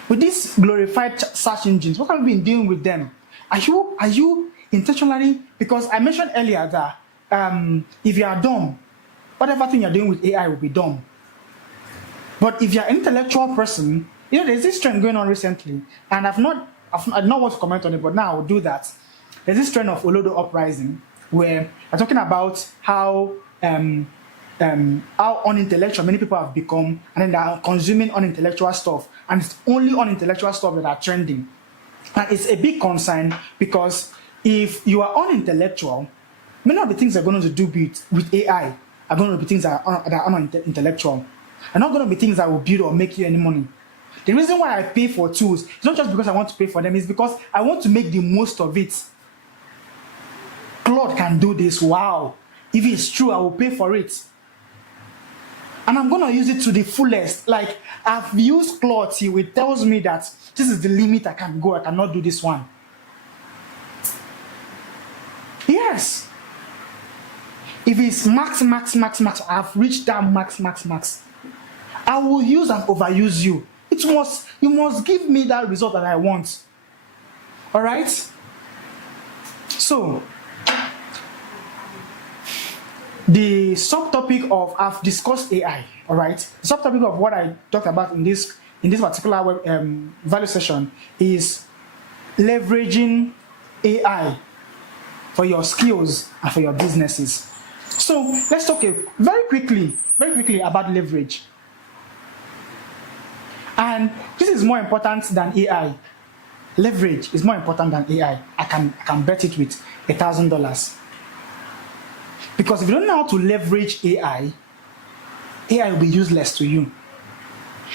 With these glorified search engines, what have you been doing with them? Are you intentionally, because I mentioned earlier that if you are dumb, whatever thing you're doing with AI will be dumb. But if you're an intellectual person, there's this trend going on recently, and I do not want to comment on it, but now I will do that. There's this trend of Olodo uprising, where I'm talking about how unintellectual many people have become, and then they are consuming unintellectual stuff, and it's only unintellectual stuff that are trending. And it's a big concern, because if you are unintellectual, many of the things they're going to do with AI are going to be things that are unintellectual. They're not going to be things that will build or make you any money. The reason why I pay for tools is not just because I want to pay for them, it's because I want to make the most of it. Claude can do this, wow. If it's true, I will pay for it. And I'm going to use it to the fullest. Like, I've used Claude till it tells me that this is the limit I can go, I cannot do this one. Yes. If it's max, I've reached that max. I will use and overuse you. You must give me that result that I want. All right? So, the subtopic of I've discussed AI, all right? The subtopic of what I talked about in this particular value session is leveraging AI for your skills and for your businesses. So let's talk very quickly about leverage. And this is more important than AI. Leverage is more important than AI. I can bet it with $1,000. Because if you don't know how to leverage AI will be useless to you.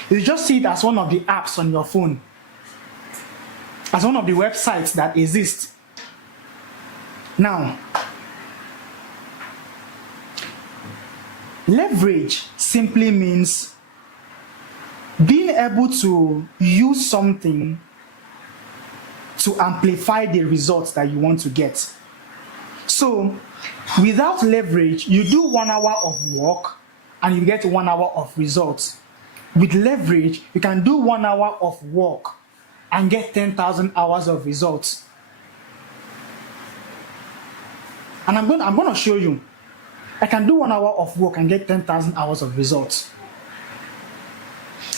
You just see it as one of the apps on your phone, as one of the websites that exist. Now, leverage simply means being able to use something to amplify the results that you want to get. So, without leverage, you do 1 hour of work and you get 1 hour of results. With leverage, you can do 1 hour of work and get 10,000 hours of results. And I'm going to show you. I can do 1 hour of work and get 10,000 hours of results.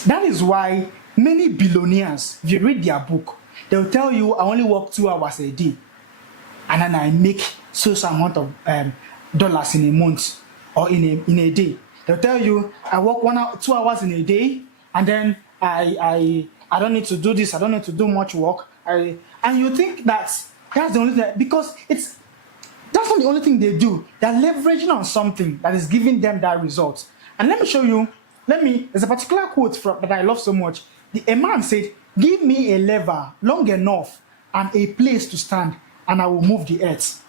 That is why many billionaires, if you read their book, they'll tell you, I only work 2 hours a day, and then I make so amount of dollars in a month or in a day. They'll tell you, I work 2 hours in a day, and then I don't need to do this, I don't need to do much work. And you think that's the only thing, because that's not the only thing they do. They're leveraging on something that is giving them that result. And let me show you, there's a particular quote that I love so much. A man said, give me a lever long enough and a place to stand, and I will move the earth.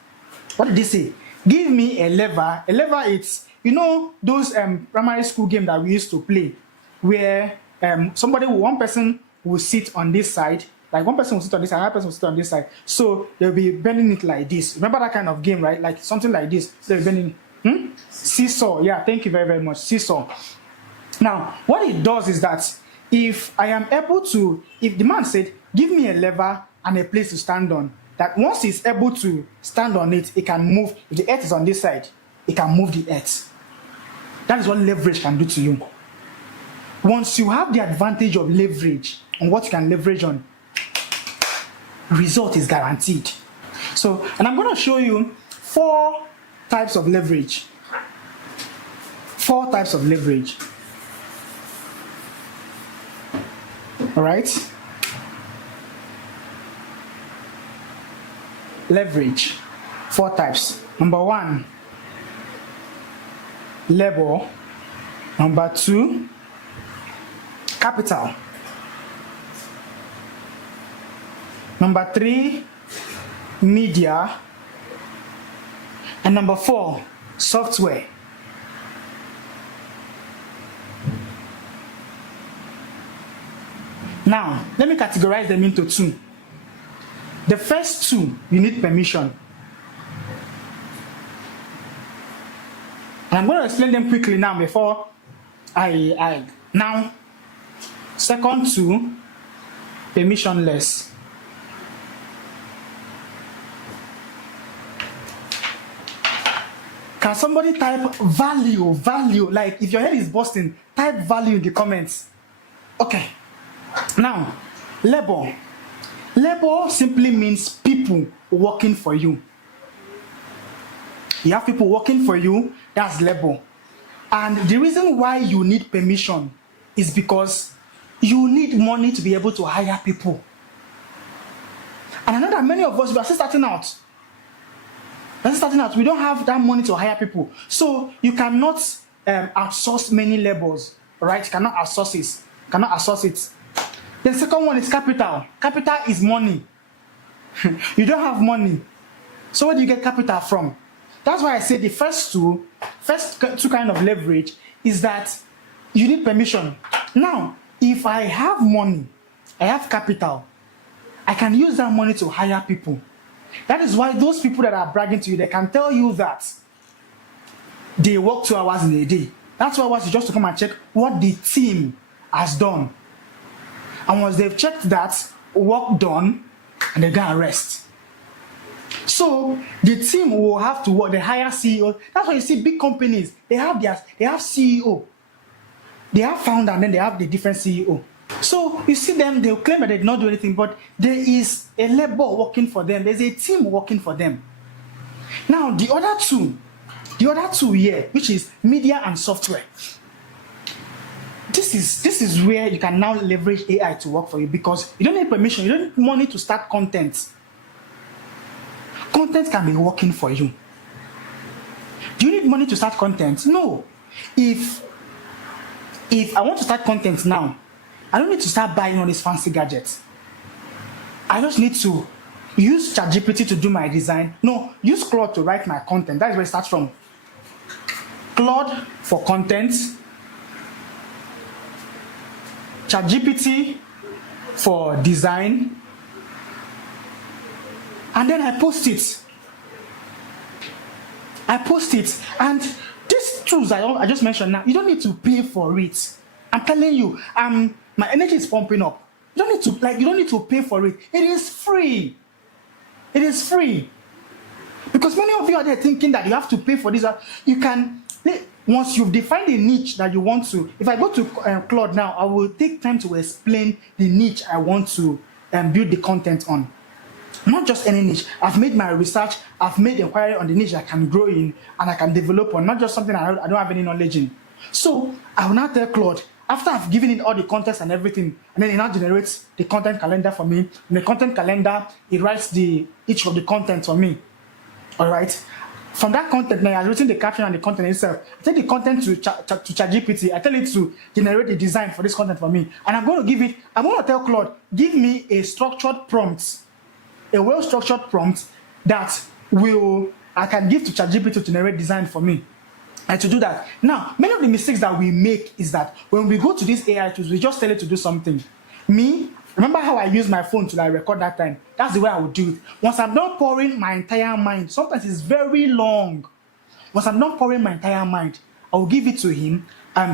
What did he say? Give me a lever. A lever, it's, those primary school game that we used to play, where one person will sit on this side, like one person will sit on this side, another person will sit on this side. So they'll be bending it like this. Remember that kind of game, right? Like something like this. So they're bending. Seesaw. Yeah, thank you very, very much. Seesaw. Now, what it does is that if the man said, give me a lever and a place to stand on, that once he's able to stand on it, it can move. If the earth is on this side, it can move the earth. That is what leverage can do to you. Once you have the advantage of leverage on what you can leverage on, result is guaranteed. So, and I'm going to show you 4 types of leverage. 4 types of leverage. All right? Leverage. 4 types. Number 1, labor. Number 2, capital. Number 3, media. And number 4, software. Now, let me categorize them into 2. The first 2, you need permission. And I'm going to explain them quickly now before now, second 2, permissionless. Can somebody type value? Like if your head is busting, type value in the comments. Okay. Now, labor. Labor simply means people working for you. You have people working for you, that's labor. And the reason why you need permission is because you need money to be able to hire people. And I know that many of us, we are still starting out. We don't have that money to hire people. So you cannot outsource many labors, right? You cannot outsource it. The second one is capital. Capital is money. You don't have money. So where do you get capital from? That's why I say the first two kind of leverage is that you need permission. Now, if I have money, I have capital, I can use that money to hire people. That is why those people that are bragging to you, they can tell you that they work 2 hours in a day. That's 2 hours is just to come and check what the team has done. And once they've checked that, work done, and they go and rest. So the team will have to work, they hire CEO. That's why you see big companies, they have CEO. They have founder and then they have the different CEO. So you see them, they'll claim that they did not do anything, but there is a labor working for them. There's a team working for them. Now the other The other two here, which is media and software. This is where you can now leverage AI to work for you, because you don't need permission, you don't need money to start content. Content can be working for you. Do you need money to start content? No. If I want to start content now, I don't need to start buying all these fancy gadgets. I just need to use ChatGPT to do my design. No, use Claude to write my content. That is where it starts from. Claude for content, ChatGPT for design, and then I post it. And these tools I just mentioned now, you don't need to pay for it. I'm telling you, my energy is pumping up. You don't need to pay for it. It is free. It is free. Because many of you are there thinking that you have to pay for this. You can, once you've defined a niche that you want to, if I go to Claude now, I will take time to explain the niche I want to build the content on. Not just any niche. I've made my research, I've made inquiry on the niche I can grow in and I can develop on, not just something I don't have any knowledge in. So I will now tell Claude, after I've given it all the context and everything, and then it now generates the content calendar for me. In the content calendar, it writes each of the content for me. All right. From that content, now I've written the caption and the content itself. I take the content to ChatGPT. I tell it to generate the design for this content for me, and I'm going to tell Claude, give me a structured prompt, a well-structured prompt that I can give to ChatGPT to generate design for me. And to do that, now, many of the mistakes that we make is that when we go to these AI tools, we just tell it to do something. Remember how I use my phone to record that time? That's the way I would do it. Once I'm done pouring my entire mind, sometimes it's very long. Once I'm done pouring my entire mind, I will give it to him, and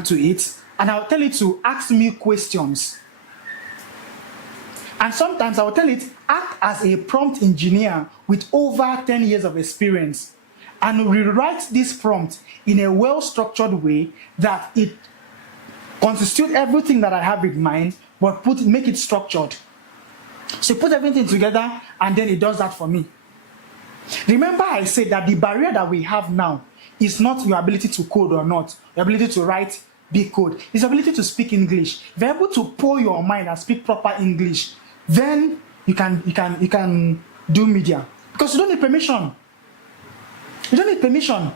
I'll tell it to ask me questions. And sometimes I will tell it, act as a prompt engineer with over 10 years of experience, and rewrite this prompt in a well-structured way that it constitutes everything that I have in mind, but make it structured. So put everything together, and then it does that for me. Remember I said that the barrier that we have now is not your ability to code or not, your ability to write big code. It's your ability to speak English. If you're able to pour your mind and speak proper English, then you can do media. Because you don't need permission. You don't need permission.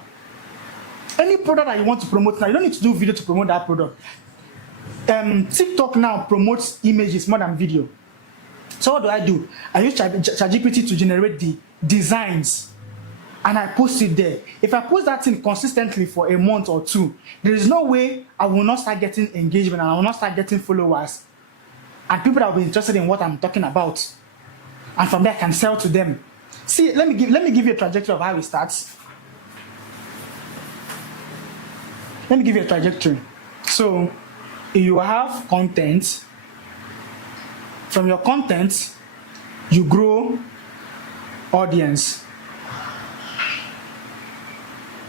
Any product that you want to promote now, you don't need to do video to promote that product. TikTok now promotes images more than video. So what do? I use ChatGPT to generate the designs, and I post it there. If I post that thing consistently for a month or two, there is no way I will not start getting engagement and I will not start getting followers and people that will be interested in what I'm talking about. And from there I can sell to them. See, let me give you a trajectory of how it starts. Let me give you a trajectory. So you have content. From your content, you grow audience.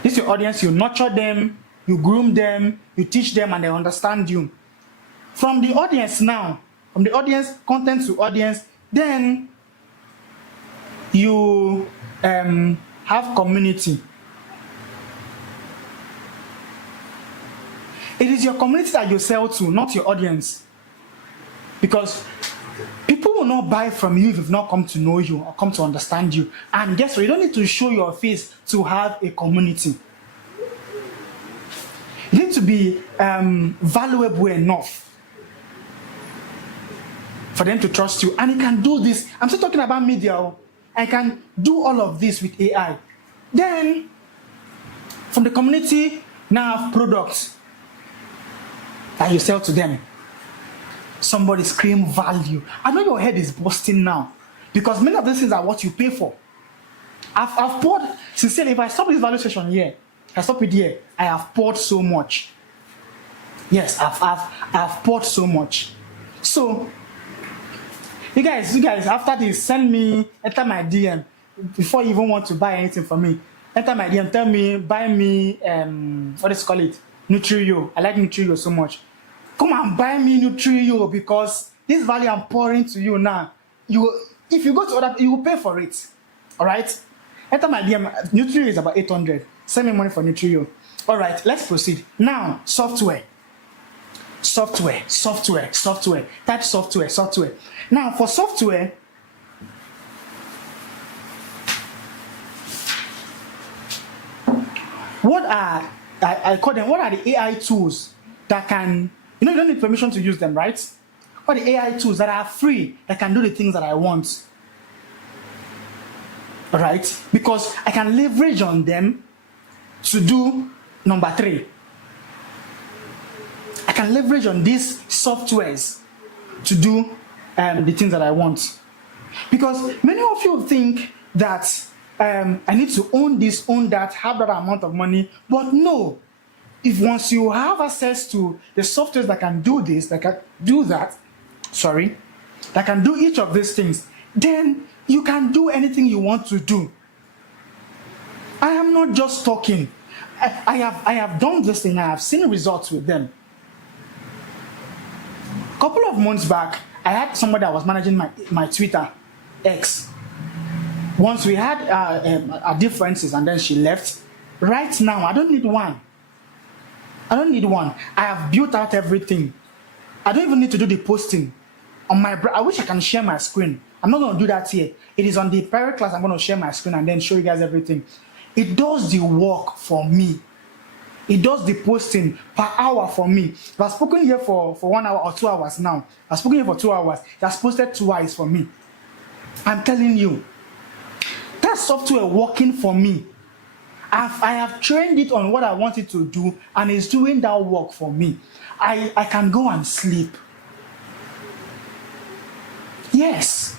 This is your audience. You nurture them, you groom them, you teach them, and they understand you. From the audience now, from the audience, content to audience, then you have community. It is your community that you sell to, not your audience. Because people will not buy from you if you've not come to know you or come to understand you. And guess what? You don't need to show your face to have a community. You need to be valuable enough for them to trust you. And you can do this. I'm still talking about media. I can do all of this with AI. Then, from the community, now have products that you sell to them. Somebody scream value. I know your head is busting now, because many of these things are what you pay for. I've poured, sincerely, if I stop this value session here, I stop it here, I have poured so much. Yes, I've poured so much. So, you guys, after this, enter my DM, before you even want to buy anything from me. Enter my DM, tell me, buy me, what is it called? Nutrio. I like Nutrio so much. Come and buy me Nutrio, because this value I'm pouring to you now, if you go to other, you will pay for it. All right? Enter my DM. Nutrio is about 800. Send me money for Nutrio. All right, let's proceed. Now, software. Type software. Now, for software, what are I call them? What are the AI tools that can, you don't need permission to use them, right? What are the AI tools that are free that can do the things that I want? All right, because I can leverage on them to do number 3. I can leverage on these softwares to do the things that I want. Because many of you think that I need to own this, own that, have that amount of money. But no, if once you have access to the softwares that can do this, that can do that, that can do each of these things, then you can do anything you want to do. I am not just talking. I have done this thing. I have seen results with them. A couple of months back, I had somebody that was managing my Twitter, X. Once we had our differences and then she left. Right now, I don't need one. I have built out everything. I don't even need to do the posting. I wish I can share my screen. I'm not going to do that here. It is on the private class. I'm going to share my screen and then show you guys everything. It does the work for me. It does the posting per hour for me. I've spoken here for 1 hour or 2 hours now. I've spoken here for 2 hours. It has posted twice for me. I'm telling you, that software working for me. I have trained it on what I want it to do, and it's doing that work for me. I can go and sleep. Yes,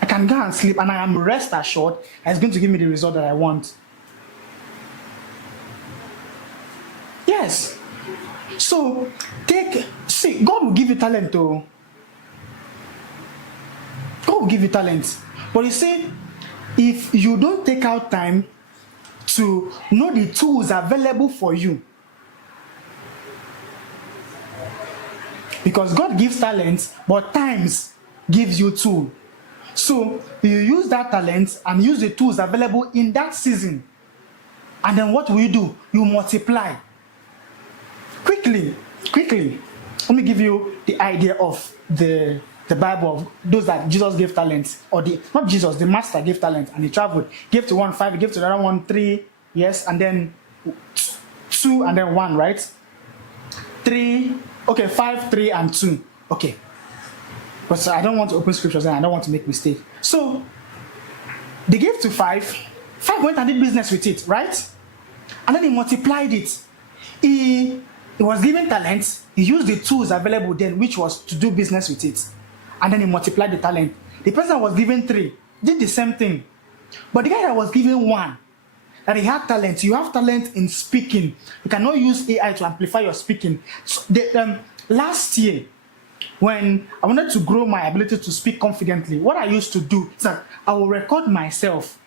I can go and sleep, and I am rest assured that it's going to give me the result that I want. Yes. So God will give you talent, though. God will give you talent. But you see, if you don't take out time to know the tools available for you, because God gives talents, but times gives you tool. So you use that talent and use the tools available in that season. And then what will you do? You multiply. Quickly, let me give you the idea of the Bible of those that Jesus gave talents, or not Jesus, the master gave talent and he traveled, gave to one 5, he gave to the other one 3, yes, and then 2 and then 1, right? 3, okay, 5, 3 and 2, okay. But I don't want to open scriptures and I don't want to make mistake. So they gave to 5 went and did business with it, right? And then he multiplied it. He was given talents, he used the tools available then, which was to do business with it. And then he multiplied the talent. The person that was given 3 did the same thing. But the guy that was given 1, that he had talent, you have talent in speaking. You cannot use AI to amplify your speaking. So last year, when I wanted to grow my ability to speak confidently, what I used to do is that I will record myself.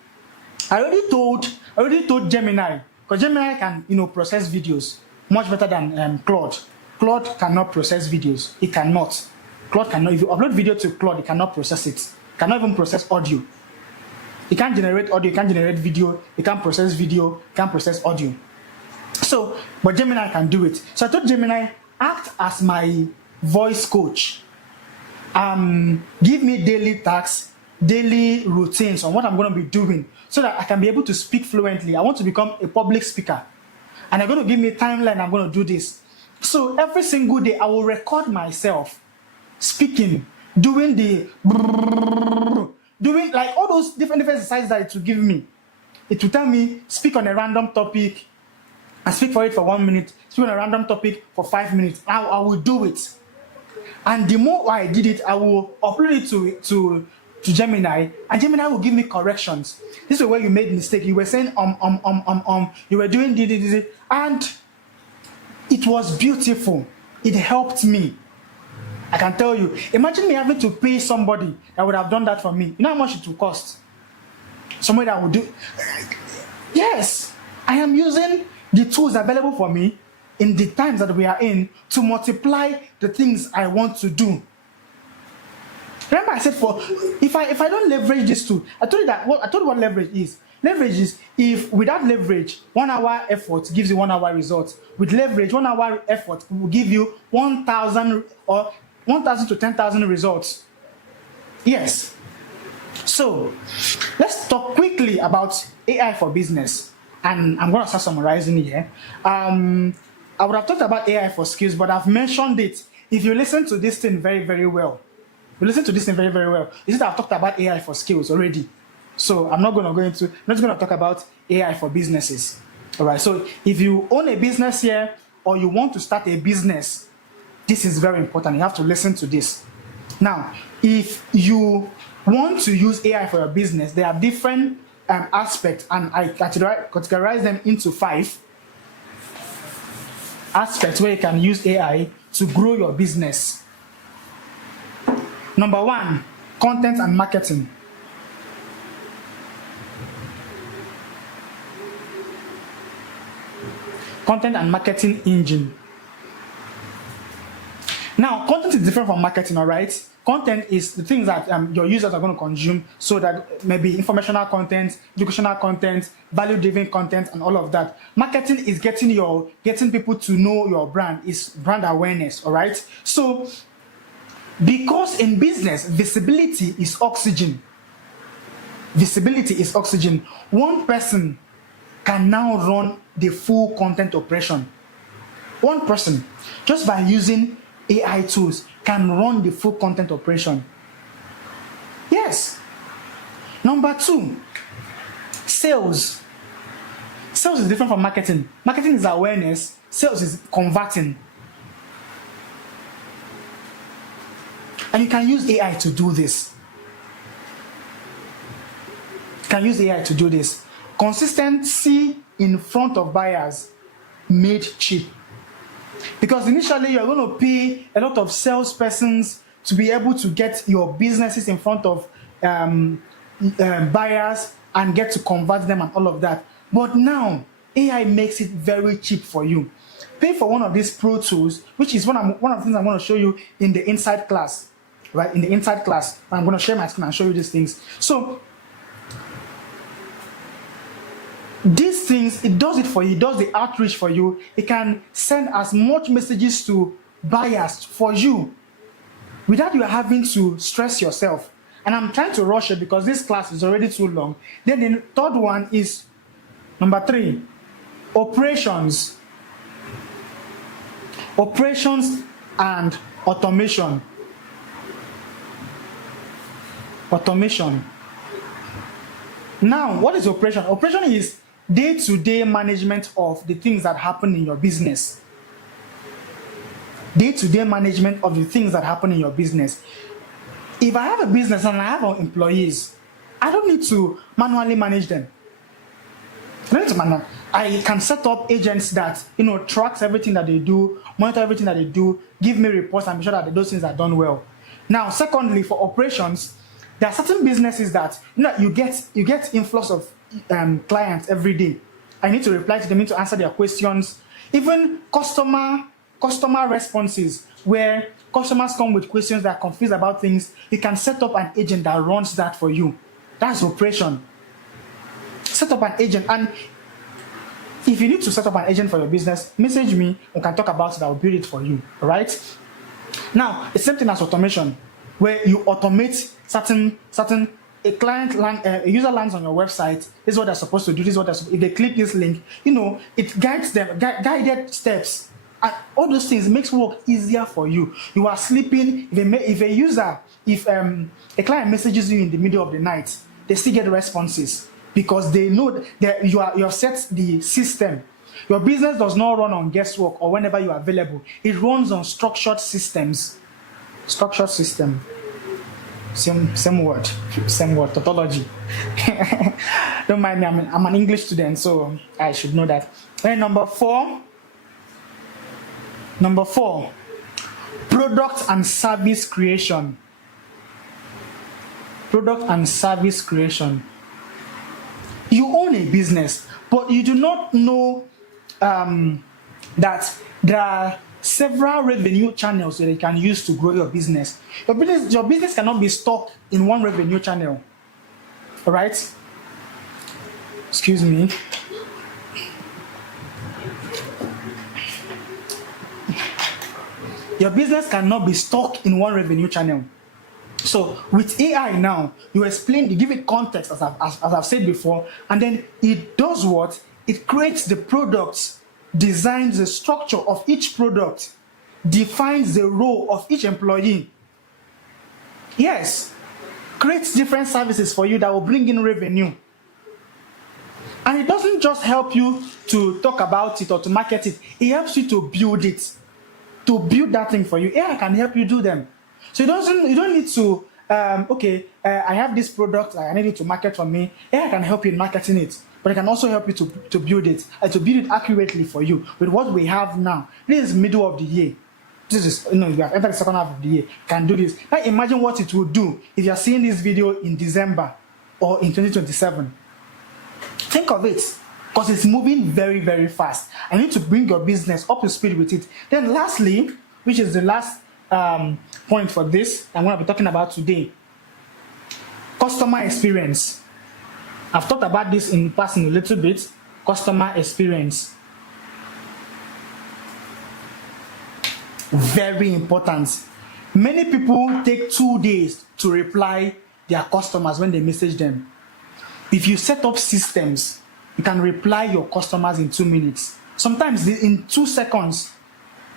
I already told Gemini, because Gemini can process videos much better than Claude. Claude cannot process videos. It cannot. Claude cannot. If you upload video to Claude, it cannot process it. It cannot even process audio. It can't generate audio. It can't generate video. It can't process video. It can't process audio. So, but Gemini can do it. So I told Gemini, act as my voice coach. Give me daily tasks, daily routines on what I'm going to be doing, so that I can be able to speak fluently. I want to become a public speaker. And they're going to give me a timeline. I'm going to do this. So every single day, I will record myself speaking, doing like all those different exercises that it will give me. It will tell me, speak on a random topic, and speak for it for 1 minute, speak on a random topic for 5 minutes. I will do it. And the more I did it, I will upload it to Gemini, and Gemini will give me corrections. This is where you made mistake. You were saying you were doing this, and it was beautiful. It helped me. I can tell you. Imagine me having to pay somebody that would have done that for me. You know how much it will cost? Somebody that would do. Yes, I am using the tools available for me in the times that we are in to multiply the things I want to do. Remember, I said for if I don't leverage this tool, I told you that I told you what leverage is. Leverage is if without leverage, 1 hour effort gives you 1 hour result. With leverage, 1 hour effort will give you 1,000 or 1,000 to 10,000 results. Yes. So let's talk quickly about AI for business. And I'm going to start summarizing here. I would have talked about AI for skills, but I've mentioned it. If you listen to this thing very, very well, you see that I've talked about AI for skills already. So I'm not going to go into, I'm not going to talk about AI for businesses. All right. So if you own a business here or you want to start a business, this is very important. You have to listen to this. Now, if you want to use AI for your business, there are different aspects, and I categorize them into 5 aspects where you can use AI to grow your business. Number 1, content and marketing. Content and marketing engine. Now, content is different from marketing, all right? Content is the things that your users are going to consume, so that maybe informational content, educational content, value-driven content, and all of that. Marketing is getting people to know your brand, is brand awareness, all right? So, because in business, visibility is oxygen. Visibility is oxygen. One person can now run the full content operation. One person, just by using AI tools, can run the full content operation. Yes. Number 2, sales. Sales is different from marketing. Marketing is awareness. Sales is converting. And you can use AI to do this. Consistency in front of buyers made cheap. Because initially you're going to pay a lot of salespersons to be able to get your businesses in front of buyers and get to convert them and all of that. But now AI makes it very cheap for you. Pay for one of these pro tools, which is one of the things I'm going to show you in the inside class. Right, in the inside class, I'm going to share my screen and show you these things. So these things, it does it for you. It does the outreach for you. It can send as much messages to buyers for you without you having to stress yourself. And I'm trying to rush it because this class is already too long. Then the third one is number 3, operations. Operations and automation. Automation. Now, what is operation? Operation is day-to-day management of the things that happen in your business. Day-to-day management of the things that happen in your business. If I have a business and I have employees, I don't need to manually manage them. I can set up agents that tracks everything that they do, monitor everything that they do, give me reports, and be sure that those things are done well. Now, secondly, for operations, there are certain businesses that you get influx of clients every day. I need to reply to them, I need to answer their questions. Even customer responses, where customers come with questions that are confused about things, you can set up an agent that runs that for you. That's operation. Set up an agent, and if you need to set up an agent for your business, message me. We can talk about it. I'll build it for you. All right. Now, it's same thing as automation, where you automate certain a user lands on your website. This is what they're supposed to do. This is what if they click this link, it guides them, guided steps, and all those things makes work easier for you. You are sleeping. If a client messages you in the middle of the night, they still get responses because they know that you have set the system. Your business does not run on guesswork or whenever you are available. It runs on structured systems. Structured system. Same word, tautology. Don't mind me, I'm an English student, so I should know that. And number four, product and service creation. Product and service creation. You own a business, but you do not know that there are several revenue channels that you can use to grow your business. Your business cannot be stuck in one revenue channel. All right? Excuse me. Your business cannot be stuck in one revenue channel. So with AI now, you give it context as I've said before, and then it does what? It creates the products, designs the structure of each product, defines the role of each employee. Yes, creates different services for you that will bring in revenue. And it doesn't just help you to talk about it or to market it, it helps you to build it, to build that thing for you. AI can help you do them. So you don't need to, I have this product, I need it to market for me. AI can help you in marketing it, but it can also help you to build it, and to build it accurately for you with what we have now. This is middle of the year. This is, you have entered the second half of the year. Can do this. Now imagine what it will do if you are seeing this video in December or in 2027. Think of it, because it's moving very, very fast. I need to bring your business up to speed with it. Then lastly, which is the last point for this I'm going to be talking about today, customer experience. I've talked about this in passing a little bit. Customer experience, very important. Many people take 2 days to reply their customers when they message them. If you set up systems, you can reply your customers in 2 minutes, sometimes in 2 seconds.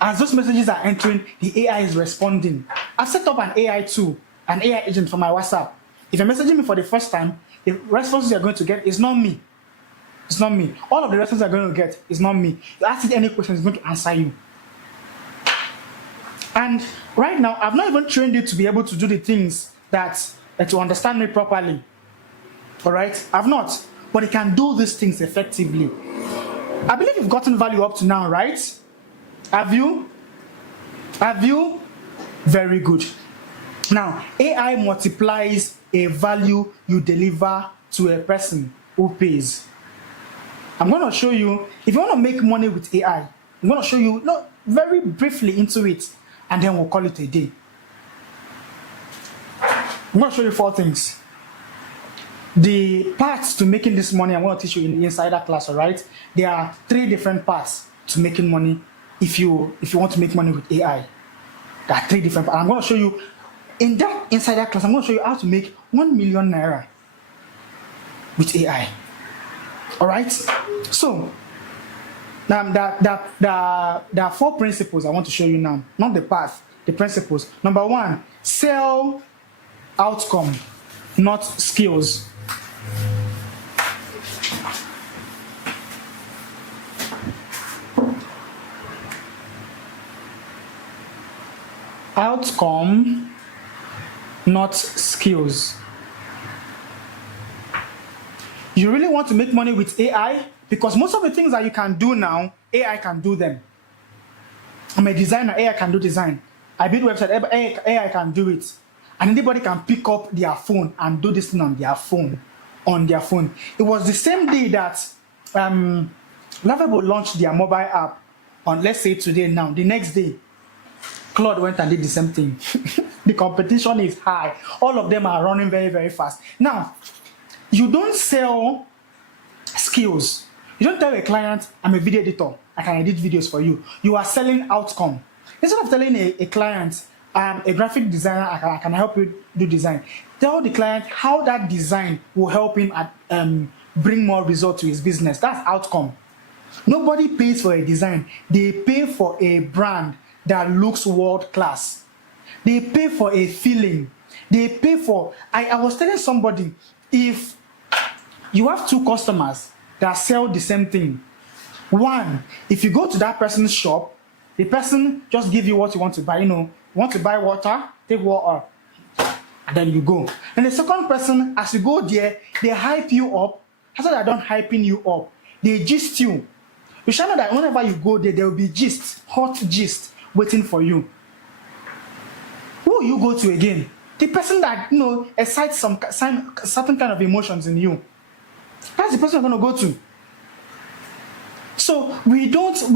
As those messages are entering, the AI is responding. I've set up an AI tool, an AI agent for my WhatsApp. If you're messaging me for the first time, the responses you're going to get is not me. It's not me. All of the responses you're going to get is not me. You ask it any question, it's going to answer you. And right now, I've not even trained it to be able to do the things that to understand me properly. All right? I've not. But it can do these things effectively. I believe you've gotten value up to now, right? Have you? Have you? Very good. Now, AI multiplies a value you deliver to a person who pays. I'm going to show you, if you want to make money with AI, I'm going to show you very briefly into it, and then we'll call it a day. I'm going to show you 4 things. The paths to making this money, I'm going to teach you in the insider class, all right? There are 3 different paths to making money if you want to make money with AI. There are 3 different paths. I'm going to show you, in that insider class, I'm going to show you how to make 1 million naira with AI. All right? So, there are 4 principles I want to show you now. Not the path, the principles. Number 1, sell outcome, not skills. Outcome, not skills. You really want to make money with AI? Because most of the things that you can do now, AI can do them. I'm a designer, AI can do design. I build website, AI can do it. And anybody can pick up their phone and do this thing on their phone. It was the same day that Lovable launched their mobile app on, let's say today now. The next day, Claude went and did the same thing. The competition is high. All of them are running very, very fast. Now, you don't sell skills. You don't tell a client, I'm a video editor, I can edit videos for you. You are selling outcome. Instead of telling a client, I'm a graphic designer, I can help you do design. Tell the client how that design will help him bring more results to his business. That's outcome. Nobody pays for a design. They pay for a brand that looks world class. They pay for a feeling. They pay for, I was telling somebody, if you have 2 customers that sell the same thing, one, if you go to that person's shop, the person just give you what you want to buy. You want to buy water, take water, and then you go. And the second person, as you go there, they hype you up. That's why they don't hyping you up. They gist you. You shall know that whenever you go there, there will be gist, hot gist, waiting for you. Who will you go to again? The person that excites some certain kind of emotions in you. That's the person you're going to go to. So we humans,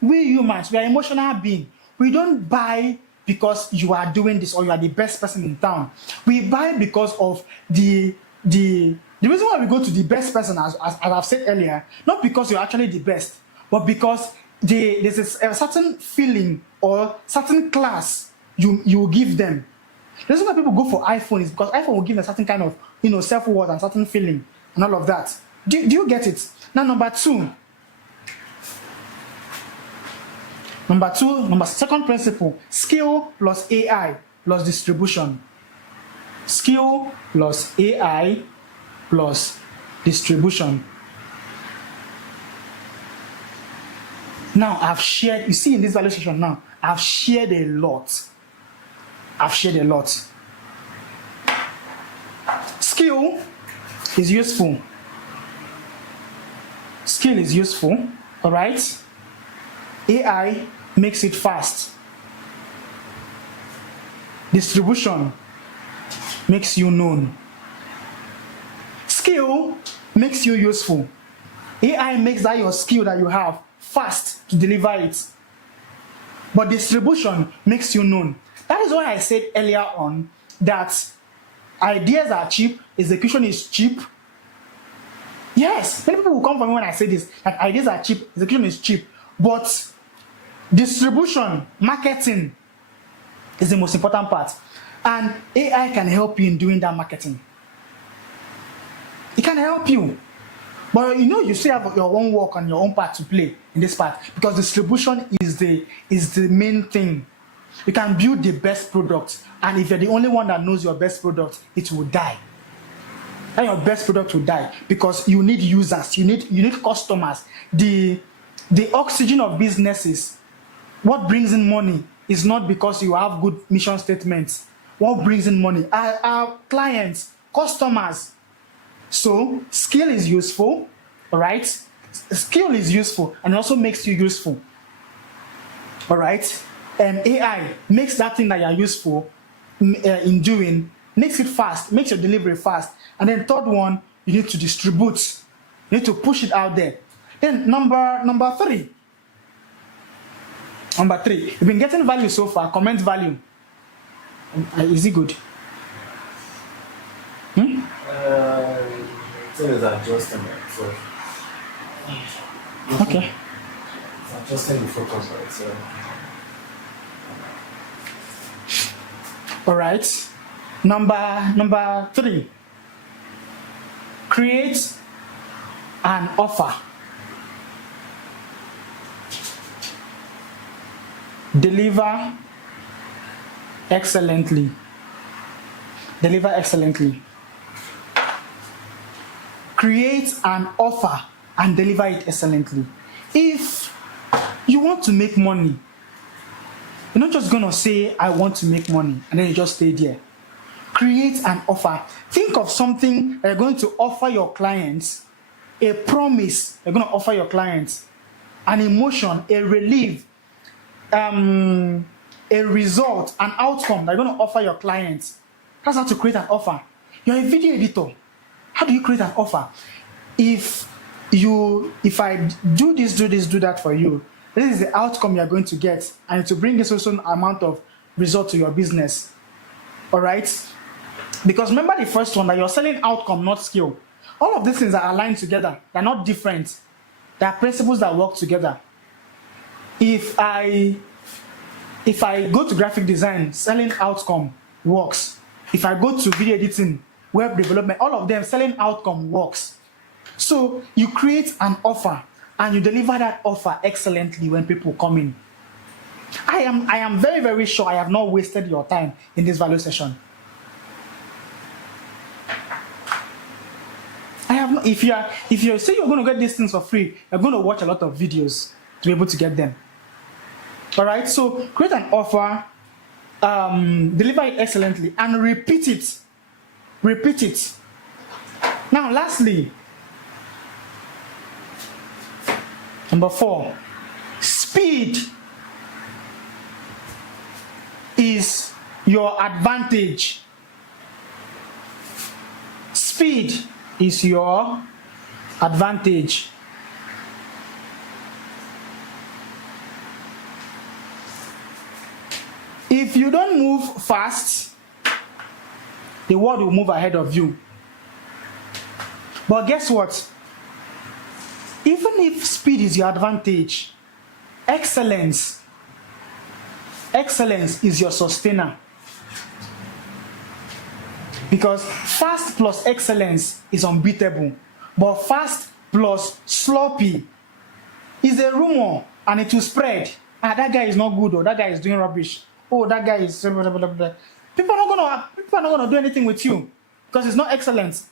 we are emotional beings. We don't buy because you are doing this or you are the best person in town. We buy because of the reason why we go to the best person, as I've said earlier, not because you're actually the best, but because there's a certain feeling or certain class you give them. The reason why people go for iPhone is because iPhone will give a certain kind of self-worth and certain feeling and all of that. Do you get it? Now number second principle, skill plus AI plus distribution. Skill plus AI plus distribution. Now I've shared, you see in this value session now, I've shared a lot. Skill is useful. All right? AI makes it fast. Distribution makes you known. Skill makes you useful. AI makes that your skill that you have fast to deliver it. But distribution makes you known. That is why I said earlier on that ideas are cheap, execution is cheap. Yes, many people will come for me when I say this, that ideas are cheap, execution is cheap. But distribution, marketing is the most important part. And AI can help you in doing that marketing. It can help you. But you still have your own work and your own part to play in this part, because distribution is the main thing. You can build the best product, and if you're the only one that knows your best product, it will die. And your best product will die because you need users, you need customers. The oxygen of businesses, what brings in money is not because you have good mission statements. What brings in money are our clients, customers. So skill is useful, all right? Skill is useful and also makes you useful, all right? AI makes that thing that you're useful in doing, makes it fast, makes your delivery fast. And then third one, you need to distribute. You need to push it out there. Then number three. You've been getting value so far. Comment value. Is it good? So it's adjusting it. So okay. It's adjusting the focus, right? So all right. Number 3. Create an offer. Deliver excellently. Create an offer and deliver it excellently. If you want to make money, you're not just going to say, I want to make money, and then you just stay there. Create an offer. Think of something that you're going to offer your clients, a promise you're going to offer your clients, an emotion, a relief, a result, an outcome that you're going to offer your clients. That's how to create an offer. You're a video editor. How do you create an offer? If I do this, do that for you, this is the outcome you're going to get, and to bring a certain amount of result to your business. All right? Because remember the first one, that you're selling outcome, not skill. All of these things are aligned together. They're not different. They are principles that work together. If I go to graphic design, selling outcome works. If I go to video editing, web development, all of them, selling outcome works. So you create an offer and you deliver that offer excellently when people come in. I am very, very sure I have not wasted your time in this value session. I have not. If you say you're going to get these things for free, you're going to watch a lot of videos to be able to get them. All right. So create an offer, deliver it excellently, and repeat it. Repeat it. Now, lastly, number 4, speed is your advantage. Speed is your advantage. If you don't move fast, the world will move ahead of you. But guess what? Even if speed is your advantage, excellence is your sustainer. Because fast plus excellence is unbeatable. But fast plus sloppy is a rumor and it will spread. Ah, that guy is not good, or that guy is doing rubbish. Oh, that guy is blah, blah, blah, blah. People are not gonna do anything with you because it's not excellence.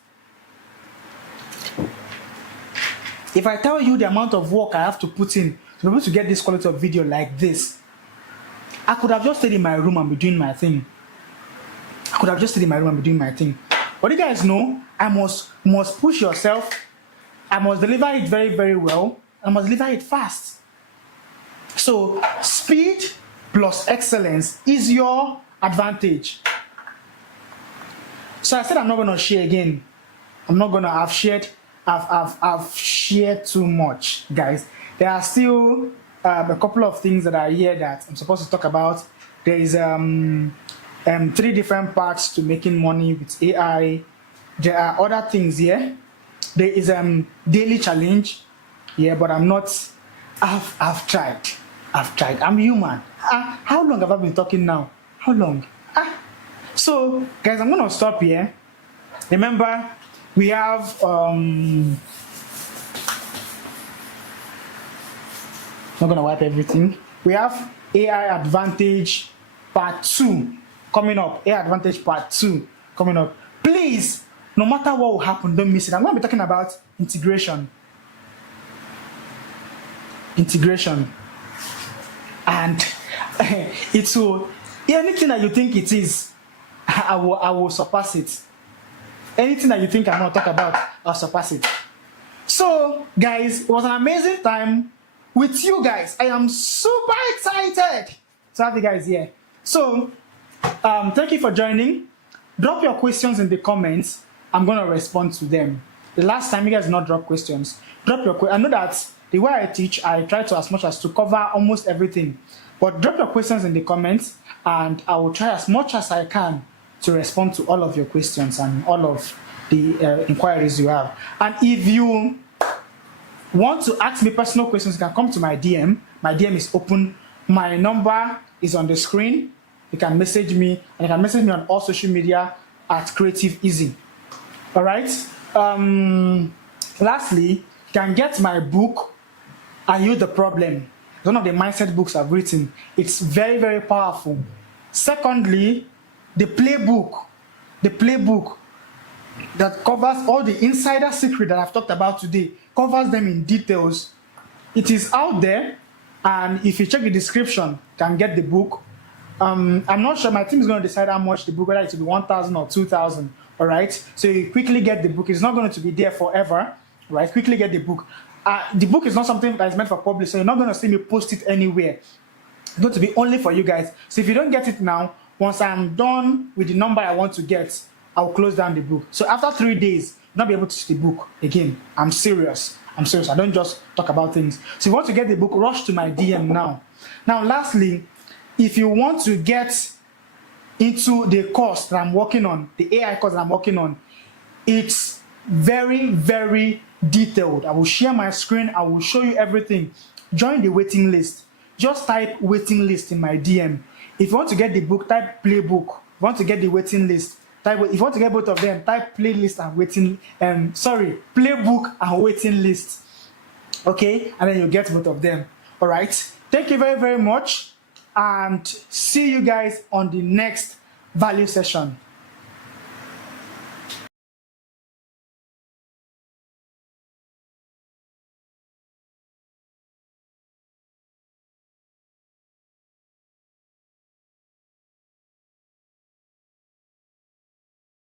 If I tell you the amount of work I have to put in to be able to get this quality of video like this, I could have just stayed in my room and be doing my thing. But you guys know, I must push yourself. I must deliver it very, very well. I must deliver it fast. So speed plus excellence is your advantage. So I said I'm not gonna share again. I've shared too much, guys. There are still a couple of things that are here that I'm supposed to talk about. There is 3 different parts to making money with AI. There are other things here. There is daily challenge. Yeah, but I'm not. I've tried. I'm human. How long have I been talking now? How long? So guys, I'm gonna stop here. Remember, we have not gonna wipe everything. We have AI Advantage Part 2 coming up. AI Advantage Part 2 coming up. Please, no matter what will happen, don't miss it. I'm gonna be talking about integration. And it will, anything that you think it is, I will surpass it. Anything that you think I'm gonna talk about, I'll surpass it. So guys, it was an amazing time with you guys. I am super excited to have you guys here. So thank you for joining. Drop your questions in the comments. I'm gonna respond to them. The last time you guys did not drop questions, drop your questions. I know that the way I teach, I try to as much as to cover almost everything. But drop your questions in the comments and I will try as much as I can to respond to all of your questions and all of the inquiries you have. And if you want to ask me personal questions, you can come to my DM. My DM is open. My number is on the screen. You can message me, and you can message me on all social media at Creative Easy. All right. Lastly, you can get my book, Are You the Problem? It's one of the mindset books I've written. It's very, very powerful. Secondly, the playbook that covers all the insider secret that I've talked about today, covers them in details. It is out there, and if you check the description, you can get the book. I'm not sure, my team is going to decide how much the book, whether it will be 1,000 or 2,000. All right, so you quickly get the book. It's not going to be there forever, right? Quickly get the book. The book is not something that is meant for public, so you're not going to see me post it anywhere. It's going to be only for you guys. So if you don't get it now, once I'm done with the number I want to get, I'll close down the book. So after 3 days, you'll not be able to see the book again. I'm serious. I don't just talk about things. So if you want to get the book, rush to my DM now. Now, lastly, if you want to get into the course that I'm working on, the AI course that I'm working on, it's very, very detailed. I will share my screen. I will show you everything. Join the waiting list. Just type waiting list in my DM. If you want to get the book, type playbook. If you want to get the waiting list, if you want to get both of them, type playlist and waiting. Playbook and waiting list. Okay, and then you get both of them. All right. Thank you very, very much, and see you guys on the next value session.